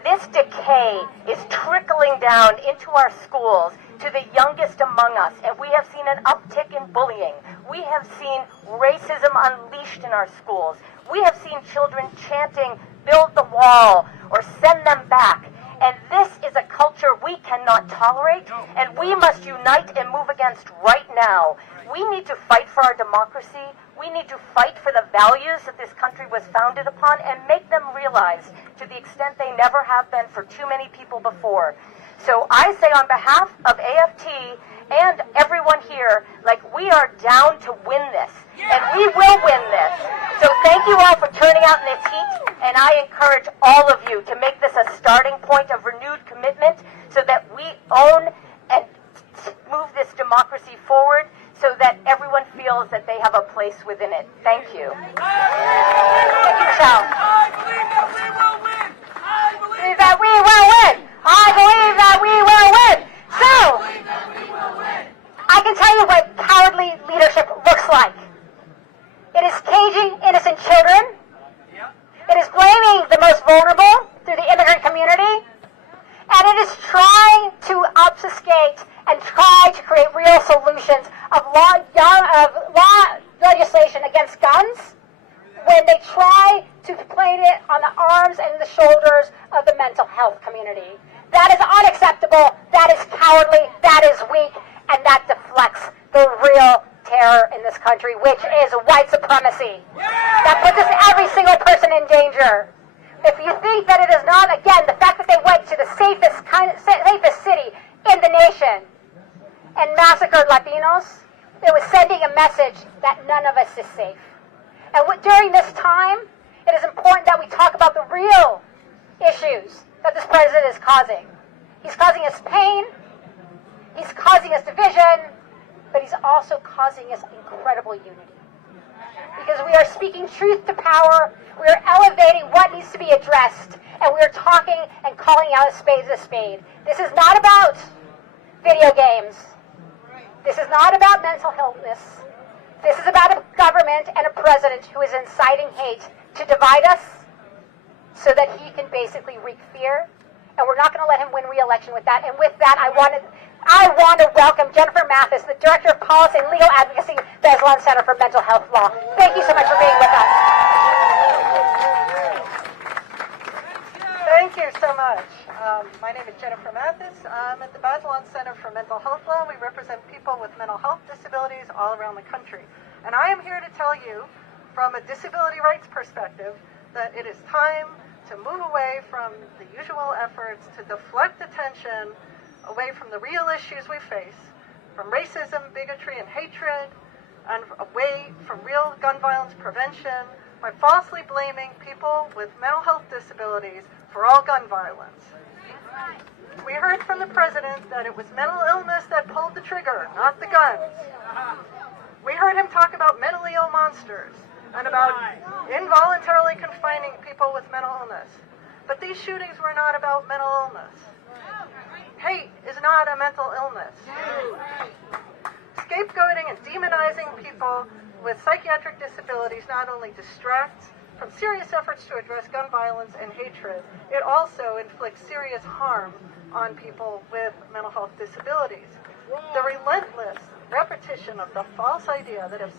This decay is trickling down into our schools to the youngest among us, and we have seen an uptick in bullying. We have seen racism unleashed in our schools. We have seen children chanting, "Build the wall," or "Send them back." And this is a culture we cannot tolerate, and we must unite and move against right now. We need to fight for our democracy. We need to fight for the values that this country was founded upon and make them realize to the extent they never have been for too many people before. So I say on behalf of AFT and everyone here, like, we are down to win this, and we will win this. So thank you all for turning out in this heat, and I encourage all of you to make this a starting point of renewed commitment so that we own and move this democracy forward so that everyone feels that they have a place within it. Thank you. Thank you, Michelle. I believe that we will win. I believe That we will win. I believe that we will win. So, that we will win. I can tell you what cowardly leadership looks like. It is caging innocent children. It is blaming the most vulnerable through the immigrant community. And it is trying to obfuscate and try to create real solutions of law legislation against guns when they try to place it on the arms and the shoulders of the mental health community. That is unacceptable, that is cowardly, that is weak, and that deflects the real terror in this country, which is white supremacy. That puts us every single person in danger. If you think that it is not, again, the fact that they went to the safest city in the nation and massacred Latinos, it was sending a message that none of us is safe. And during this time, it is important that we talk about the real issues that this president is causing. He's causing us pain, he's causing us division, but he's also causing us incredible unity. Because we are speaking truth to power, we are elevating what needs to be addressed, and we are talking and calling out a spade as a spade. This is not about video games. This is not about mental illness. This is about a government and a president who is inciting hate to divide us so that he can basically wreak fear. And we're not going to let him win re-election with that. And with that, I want to welcome Jennifer Mathis, the Director of Policy and Legal Advocacy, Beslan Center for Mental Health Law. Thank you so much for being with us. Thank you so much. My name is Jennifer Mathis. I'm at the Beslan Center for Mental Health Law. We represent people with mental health disabilities all around the country. And I am here to tell you, from a disability rights perspective, that it is time to move away from the usual efforts to deflect attention away from the real issues we face, from racism, bigotry, and hatred, and away from real gun violence prevention by falsely blaming people with mental health disabilities for all gun violence. We heard from the president that it was mental illness that pulled the trigger, not the guns. We heard him talk about mentally ill monsters and about involuntarily confining people with mental illness. But these shootings were not about mental illness. Hate is not a mental illness. Scapegoating and demonizing people with psychiatric disabilities not only distracts from serious efforts to address gun violence and hatred, it also inflicts serious harm on people with mental health disabilities. The relentless repetition of the false idea that if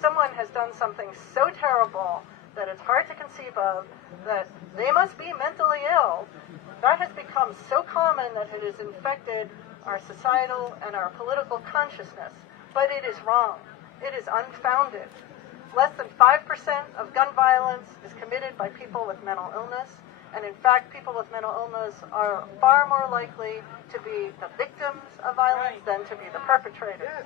someone has done something so terrible that it's hard to conceive of, that they must be mentally ill, that has become so common that it has infected our societal and our political consciousness. But it is wrong. It is unfounded. Less than 5% of gun violence is committed by people with mental illness, and in fact, people with mental illness are far more likely to be the victims of violence than to be the perpetrators.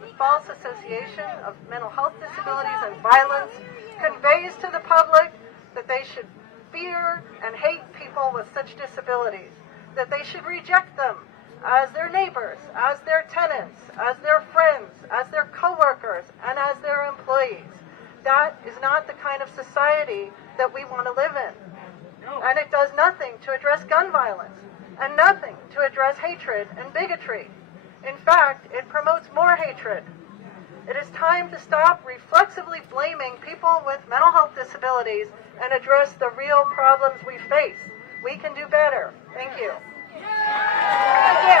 The false association of mental health disabilities and violence conveys to the public that they should fear and hate people with such disabilities, that they should reject them as their neighbors, as their tenants, as their friends, as their co-workers, and as their employees. That is not the kind of society that we want to live in. And it does nothing to address gun violence, and nothing to address hatred and bigotry. In fact, it promotes more hatred. It is time to stop reflexively blaming people with mental health disabilities and address the real problems we face. We can do better. Thank you. Thank you.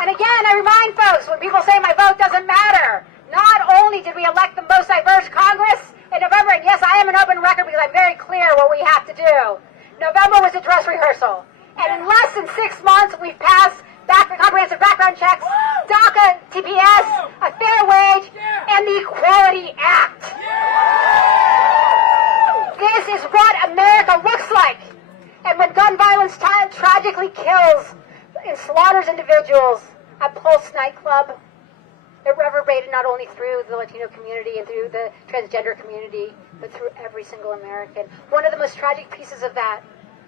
And again, I remind folks, when people say my vote doesn't matter, not only did we elect the most diverse Congress in in November, and yes, I am an open record because I'm very clear what we have to do. November was a dress rehearsal. And in less than 6 months, we've passed comprehensive background checks, DACA, TPS, a fair wage, and the Equality Act. This is what America looks like. And when gun violence tragically kills and slaughters individuals at Pulse nightclub, it reverberated not only through the Latino community and through the transgender community, but through every single American. One of the most tragic pieces of that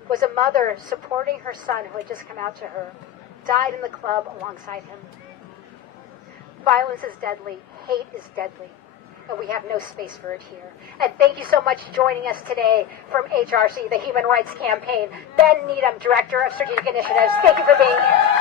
was a mother supporting her son who had just come out to her, died in the club alongside him. Violence is deadly. Hate is deadly. And we have no space for it here. And thank you so much for joining us today from HRC, the Human Rights Campaign. Ben Needham, Director of Strategic Initiatives. Thank you for being here.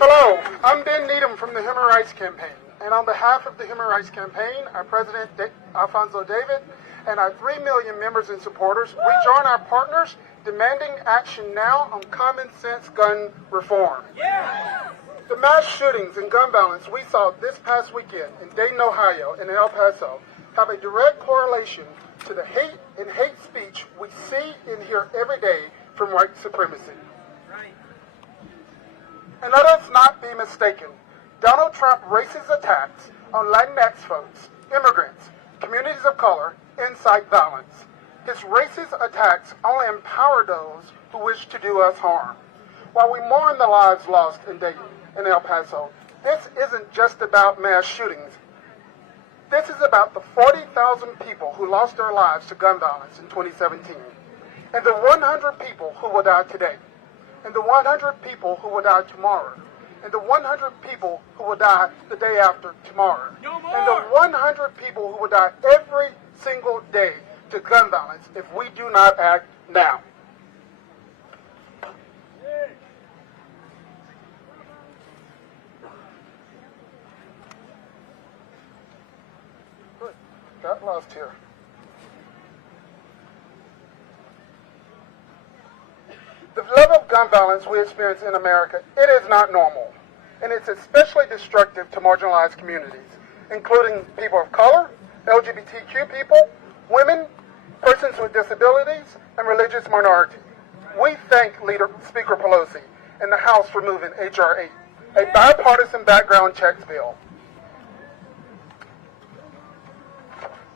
Hello, I'm Ben Needham from the Human Rights Campaign. And on behalf of the Human Rights Campaign, our President, Alfonso David, and our 3 million members and supporters, we join our partners demanding action now on common sense gun reform. Yeah. The mass shootings and gun violence we saw this past weekend in Dayton, Ohio, and in El Paso have a direct correlation to the hate and hate speech we see and hear every day from white supremacy. Right. And let us not be mistaken. Donald Trump's racist attacks on Latinx folks, immigrants, communities of color, incite violence. His racist attacks only empower those who wish to do us harm. While we mourn the lives lost in Dayton and El Paso, this isn't just about mass shootings. This is about the 40,000 people who lost their lives to gun violence in 2017, and the 100 people who will die today, and the 100 people who will die tomorrow, and the 100 people who will die the day after tomorrow, and the 100 people who will die every single day to gun violence if we do not act now. Got lost here. The level of gun violence we experience in America, it is not normal. And it's especially destructive to marginalized communities, including people of color, LGBTQ people, women, persons with disabilities, and religious minorities. We thank Speaker Pelosi and the House for moving H.R. 8, a bipartisan background checks bill.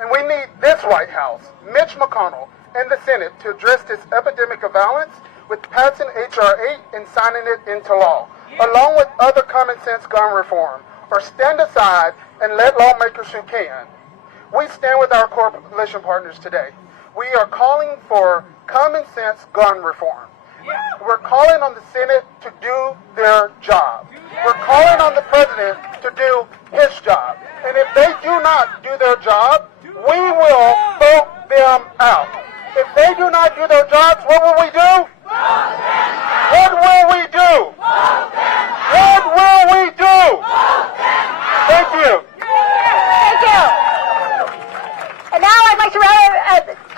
And we need this White House, Mitch McConnell, and the Senate to address this epidemic of violence with passing H.R. 8 and signing it into law, along with other common sense gun reform, or stand aside and let lawmakers who can. We stand with our coalition partners today. We are calling for common sense gun reform. We're calling on the Senate to do their job. We're calling on the President to do his job. And if they do not do their job, we will vote them out. If they do not do their jobs, what will we do? What will we do? What will we do? Thank you. Thank you. And now I'd like to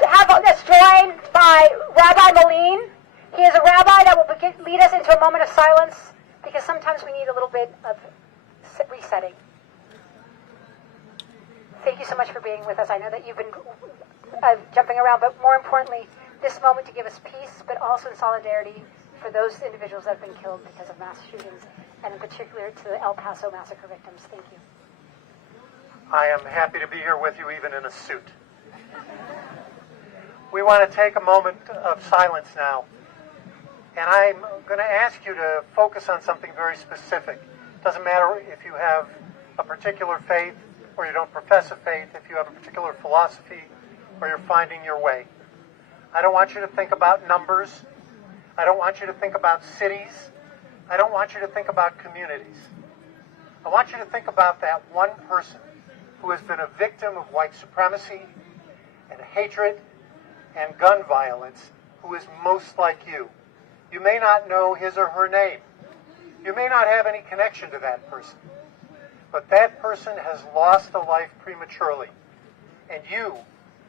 have us joined by Rabbi Moline. He is a rabbi that will lead us into a moment of silence because sometimes we need a little bit of resetting. Thank you so much for being with us. I know that you've been jumping around, but more importantly, this moment to give us peace, but also in solidarity for those individuals that have been killed because of mass shootings, and in particular to the El Paso massacre victims. Thank you. I am happy to be here with you, even in a suit. We want to take a moment of silence now, and I'm going to ask you to focus on something very specific. It doesn't matter if you have a particular faith or you don't profess a faith, if you have a particular philosophy or you're finding your way. I don't want you to think about numbers. I don't want you to think about cities. I don't want you to think about communities. I want you to think about that one person who has been a victim of white supremacy and hatred and gun violence, who is most like you. You may not know his or her name. You may not have any connection to that person. But that person has lost a life prematurely. And you,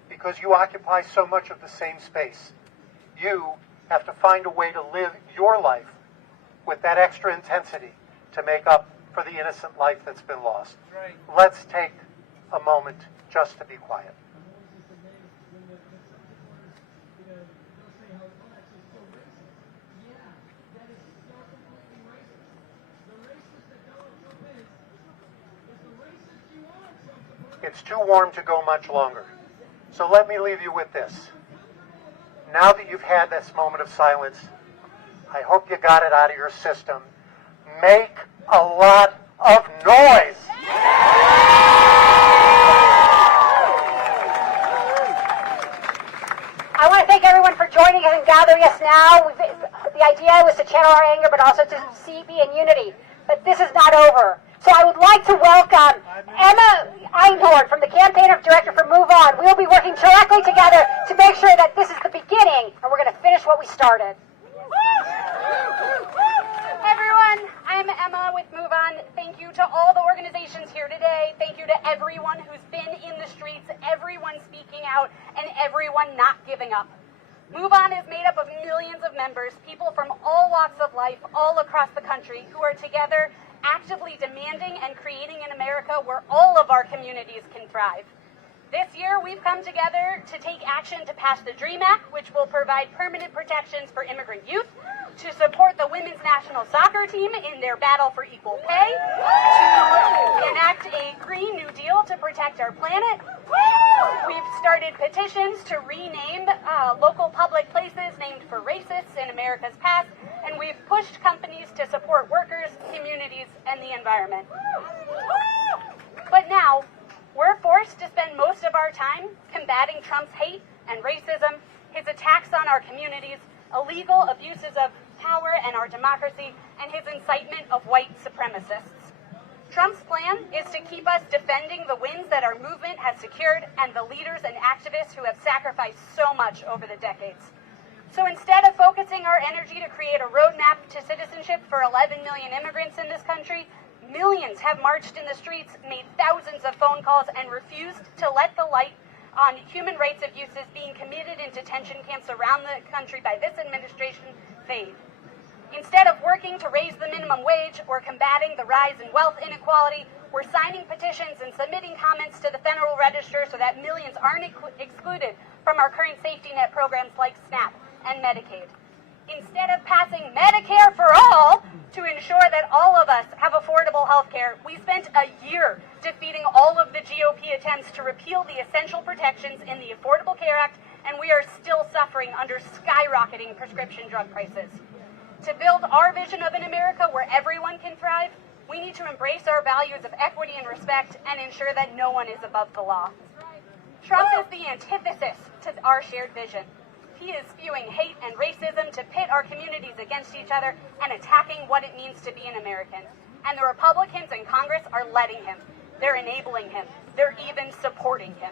because you occupy so much of the same space, you have to find a way to live your life with that extra intensity to make up for the innocent life that's been lost. Right. Let's take a moment just to be quiet. It's too warm to go much longer. So let me leave you with this. Now that you've had this moment of silence, I hope you got it out of your system. Make a lot of noise. I want to thank everyone for joining us and gathering us now. The idea was to channel our anger, but also to be in unity. But this is not over. So I would like to welcome Emma Einhorn from the Campaign Director for Move On. We will be working directly together to make sure that this is the beginning, and we're going to finish what we started. Hey everyone, I'm Emma with Move On. Thank you to all the organizations here today. Thank you to everyone who's been in the streets, everyone speaking out, and everyone not giving up. Move On is made up of millions of members, people from all walks of life, all across the country, who are together actively demanding and creating an America where all of our communities can thrive. This year, we've come together to take action to pass the DREAM Act, which will provide permanent protections for immigrant youth, to support the women's national soccer team in their battle for equal pay, to enact a Green New Deal to protect our planet. We've started petitions to rename local public places named for racists in America's past, and we've pushed companies to support workers, communities, and the environment. But now, we're forced to spend most of our time combating Trump's hate and racism, his attacks on our communities, illegal abuses of power and our democracy, and his incitement of white supremacists. Trump's plan is to keep us defending the wins that our movement has secured and the leaders and activists who have sacrificed so much over the decades. So instead of focusing our energy to create a roadmap to citizenship for 11 million immigrants in this country, millions have marched in the streets, made thousands of phone calls, and refused to let the light on human rights abuses being committed in detention camps around the country by this administration fade. Instead of working to raise the minimum wage or combating the rise in wealth inequality, we're signing petitions and submitting comments to the Federal Register so that millions aren't excluded from our current safety net programs like SNAP and Medicaid. Instead of passing Medicare for all to ensure that all of us have affordable health care, we spent a year defeating all of the GOP attempts to repeal the essential protections in the Affordable Care Act, and we are still suffering under skyrocketing prescription drug prices. To build our vision of an America where everyone can thrive, we need to embrace our values of equity and respect and ensure that no one is above the law. Trump is the antithesis to our shared vision. He is spewing hate and racism to pit our communities against each other and attacking what it means to be an American. And the Republicans in Congress are letting him. They're enabling him. They're even supporting him.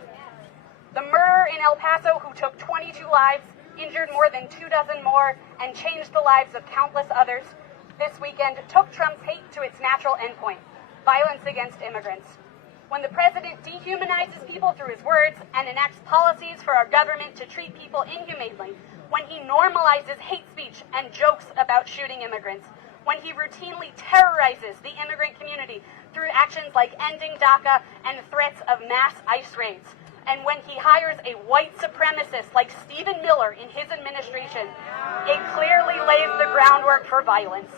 The murderer in El Paso who took 22 lives, injured more than 24 more, and changed the lives of countless others this weekend took Trump's hate to its natural endpoint, violence against immigrants. When the president dehumanizes people through his words and enacts policies for our government to treat people inhumanely, when he normalizes hate speech and jokes about shooting immigrants, when he routinely terrorizes the immigrant community through actions like ending DACA and threats of mass ICE raids, and when he hires a white supremacist like Stephen Miller in his administration, it clearly lays the groundwork for violence.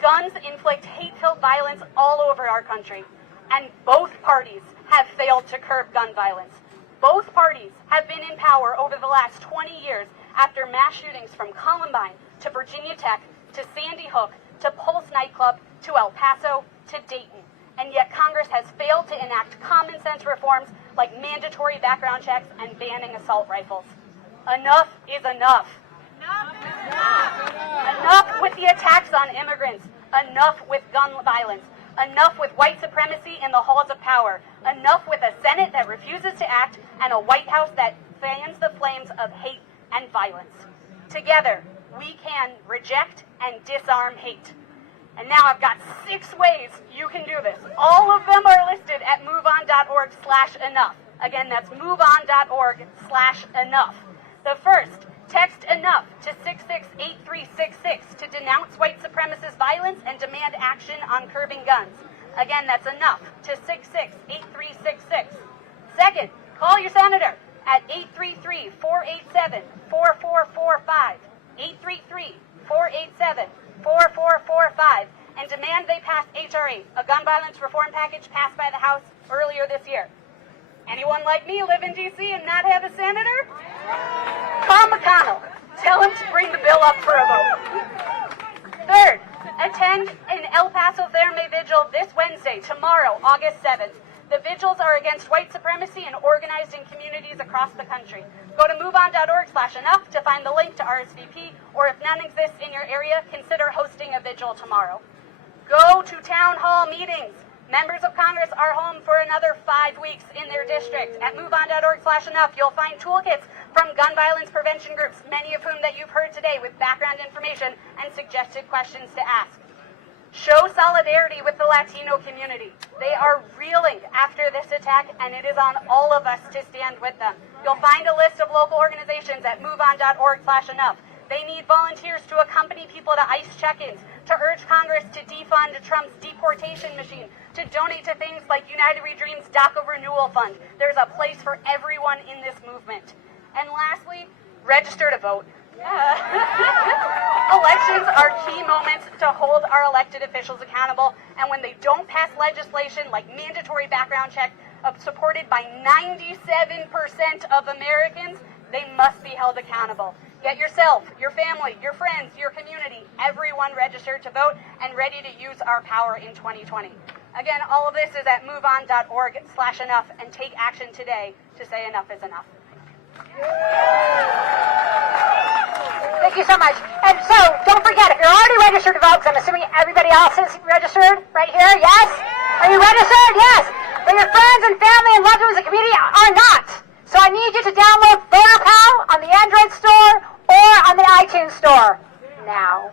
Guns inflict hate-filled violence all over our country, and both parties have failed to curb gun violence. Both parties have been in power over the last 20 years after mass shootings from Columbine to Virginia Tech to Sandy Hook to Pulse nightclub to El Paso to Dayton. And yet Congress has failed to enact common sense reforms like mandatory background checks and banning assault rifles. Enough is enough. Enough with the attacks on immigrants. Enough with gun violence. Enough with white supremacy in the halls of power. Enough with a Senate that refuses to act and a White House that fans the flames of hate and violence. Together, we can reject and disarm hate. And now I've got 6 ways you can do this. All of them are listed at moveon.org/enough. Again, that's moveon.org/enough. The first, text enough to 668366 to denounce white supremacist violence and demand action on curbing guns. Again, that's enough to 668366. Second, call your senator at 833-487-4445, 833-487-4445, and demand they pass H.R. 8, a gun violence reform package passed by the House earlier this year. Anyone like me live in D.C. and not have a senator? Call McConnell. Tell him to bring the bill up for a vote. Third, attend an El Paso Ferme Vigil this Wednesday, tomorrow, August 7th. The vigils are against white supremacy and organized in communities across the country. Go to moveon.org/enough to find the link to RSVP, or if none exists in your area, consider hosting a vigil tomorrow. Go to town hall meetings. Members of Congress are home for another 5 weeks in their district. At moveon.org/enough, you'll find toolkits from gun violence prevention groups, many of whom that you've heard today, with background information and suggested questions to ask. Show solidarity with the Latino community. They are reeling after this attack, and it is on all of us to stand with them. You'll find a list of local organizations at moveon.org/enough. They need volunteers to accompany people to ICE check-ins, to urge Congress to defund Trump's deportation machine, to donate to things like United We Dream's DACA Renewal Fund. There's a place for everyone in this movement. And lastly, register to vote. Elections are key moments to hold our elected officials accountable, and when they don't pass legislation like mandatory background check supported by 97% of Americans, they must be held accountable. Get yourself, your family, your friends, your community, everyone registered to vote and ready to use our power in 2020. Again, all of this is at moveon.org/enough, and take action today to say enough is enough. Thank you so much. And so, don't forget, if you're already registered to vote, because I'm assuming everybody else is registered right here, yes? Are you registered? Yes. But your friends and family and loved ones in the community are not. So I need you to download VoterPal on the Android store or on the iTunes store now.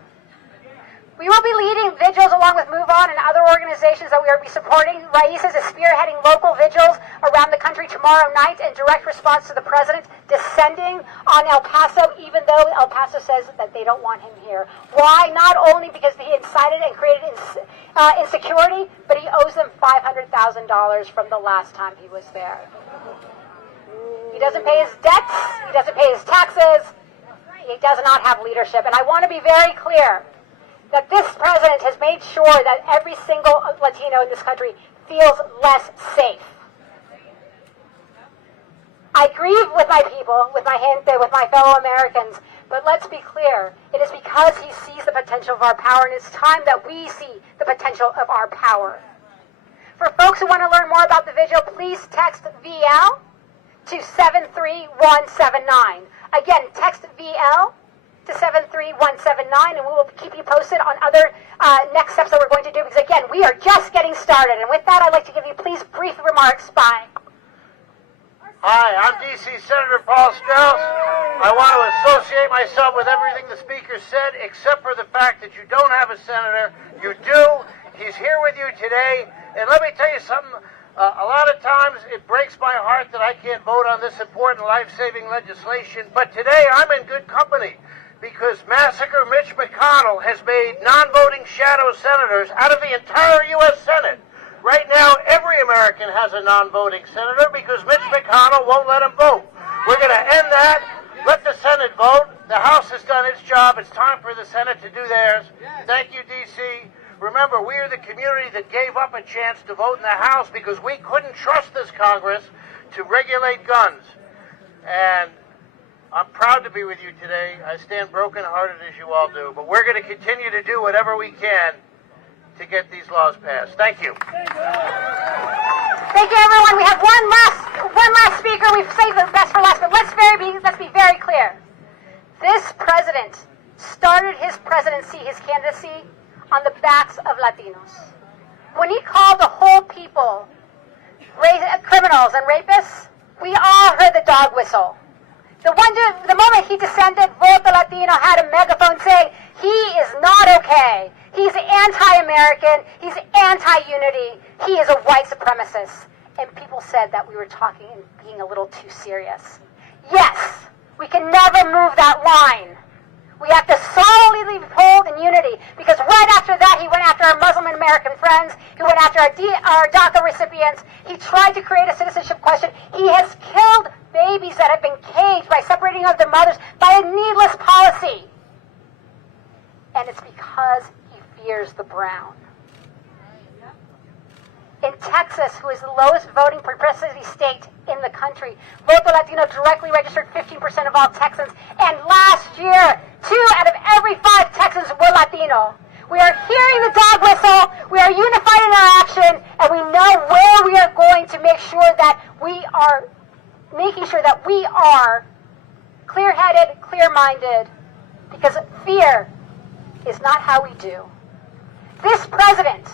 We will be leading vigils along with Move On and other organizations that we will be supporting. Raices is spearheading local vigils around the country tomorrow night in direct response to the president descending on El Paso, even though El Paso says that they don't want him here. Why? Not only because he incited and created insecurity, but he owes them $500,000 from the last time he was there. He doesn't pay his debts. He doesn't pay his taxes. He does not have leadership. And I want to be very clear that this president has made sure that every single Latino in this country feels less safe. I grieve with my people, with my gente, with my fellow Americans, but let's be clear. It is because he sees the potential of our power, and it's time that we see the potential of our power. For folks who want to learn more about the vigil, please text VL to 73179. Again, text VL to 73179, and we will keep you posted on other next steps that we're going to do, because again, we are just getting started. And with that, I'd like to give you please brief remarks by... Hi, I'm D.C. Senator Paul Strauss. I want to associate myself with everything the speaker said, except for the fact that you don't have a senator. You do. He's here with you today. And let me tell you something. A lot of times it breaks my heart that I can't vote on this important life-saving legislation. But today I'm in good company, because Massacre Mitch McConnell has made non-voting shadow senators out of the entire U.S. Senate. Right now, every American has a non-voting senator because Mitch McConnell won't let him vote. We're going to end that. Let the Senate vote. The House has done its job. It's time for the Senate to do theirs. Thank you, D.C. Remember, we are the community that gave up a chance to vote in the House because we couldn't trust this Congress to regulate guns. And I'm proud to be with you today. I stand broken-hearted as you all do. But we're going to continue to do whatever we can to get these laws passed. Thank you. Thank you, everyone. We have one last speaker. We've saved the best for last, but let's be very clear. This president started his presidency, his candidacy, on the backs of Latinos. When he called the whole people criminals and rapists, we all heard the dog whistle. The moment he descended, Voto Latino had a megaphone saying, he is not okay. He's anti-American. He's anti-unity. He is a white supremacist. And people said that we were talking and being a little too serious. Yes, we can never move that line. We have to solidly hold in unity, because right after that, he went after our Muslim American friends. He went after our our DACA recipients. He tried to create a citizenship question. He has killed babies that have been caged by separating of their mothers by a needless policy. And it's because he fears the brown. In Texas, who is the lowest voting propensity state in the country, Voto Latino directly registered 15% of all Texans. And last year, 2 out of every 5 Texans were Latino. We are hearing the dog whistle, we are unified in our action, and we know where we are going to make sure that we are making sure that we are clear-headed, clear-minded, because fear is not how we do. This president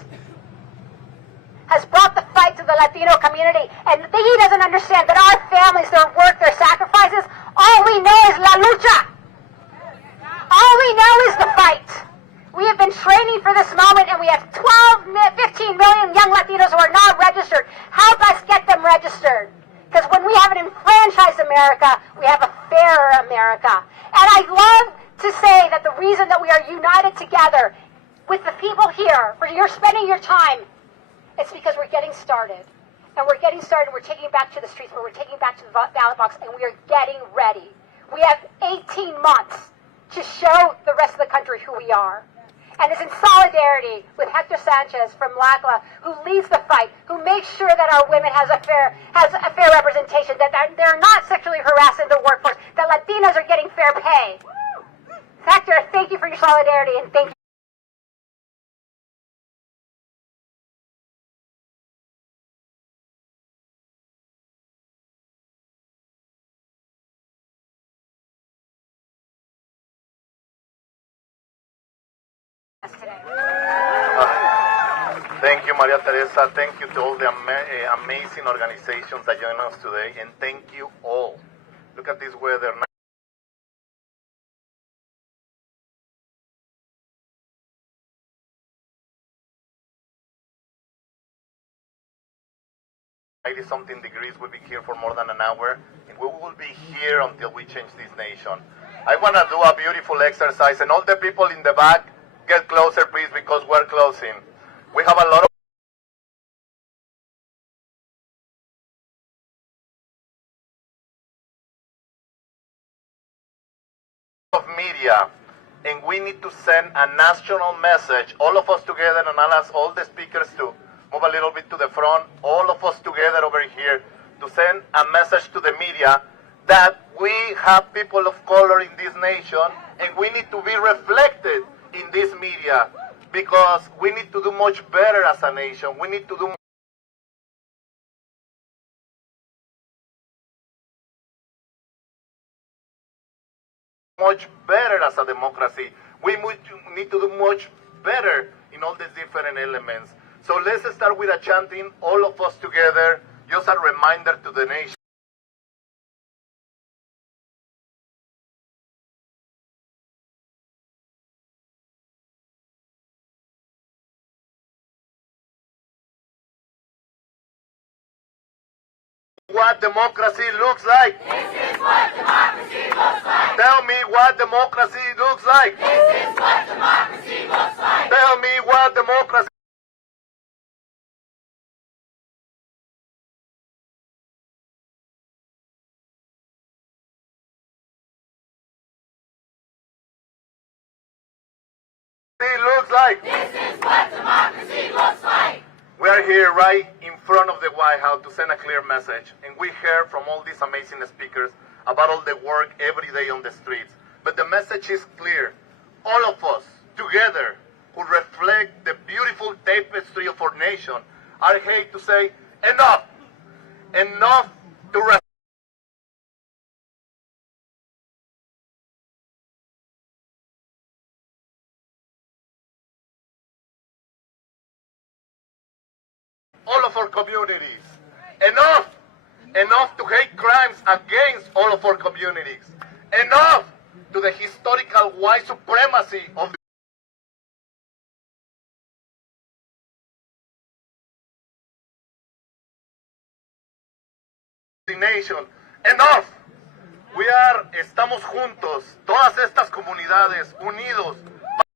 has brought the fight to the Latino community, and he doesn't understand that our families, their work, their sacrifices, all we know is la lucha. All we know is the fight. We have been training for this moment, and we have 15 million young Latinos who are not registered. Help us get them registered. Because when we have an enfranchised America, we have a fairer America. And I love to say that the reason that we are united together with the people here, where you're spending your time, it's because we're getting started. And we're getting started, we're taking it back to the streets, but we're taking it back to the ballot box, and we are getting ready. We have 18 months to show the rest of the country who we are. And it's in solidarity with Hector Sanchez from LACLA, who leads the fight, who makes sure that our women has a fair representation, that they're not sexually harassed in the workforce, that Latinos are getting fair pay. Hector, thank you for your solidarity, and thank you. Thank you, Maria Teresa. Thank you to all the amazing organizations that join us today, and thank you all. Look at this weather. Something degrees. We'll be here for more than an hour, and we will be here until we change this nation. I want to do a beautiful exercise, and all the people in the back, get closer, please, because we're closing. We have a lot of media, and we need to send a national message, all of us together, and I'll ask all the speakers to move a little bit to the front, all of us together over here, to send a message to the media that we have people of color in this nation, and we need to be reflected in this media, because we need to do much better as a nation. We need to do much better as a democracy. We need to do much better in all these different elements. So let's start with a chanting, all of us together, just a reminder to the nation. What democracy looks like. This is what democracy looks like. Tell me what democracy looks like. This is what democracy looks like. Tell me what democracy. Looks like. This is what democracy looks like. We are here right in front of the White House to send a clear message, and we heard from all these amazing speakers about all the work every day on the streets. But the message is clear. All of us together who reflect the beautiful tapestry of our nation are here to say enough. Enough to all of our communities. Enough! Enough to hate crimes against all of our communities. Enough to the historical white supremacy of the nation. Enough! Estamos juntos, todas estas comunidades, unidos,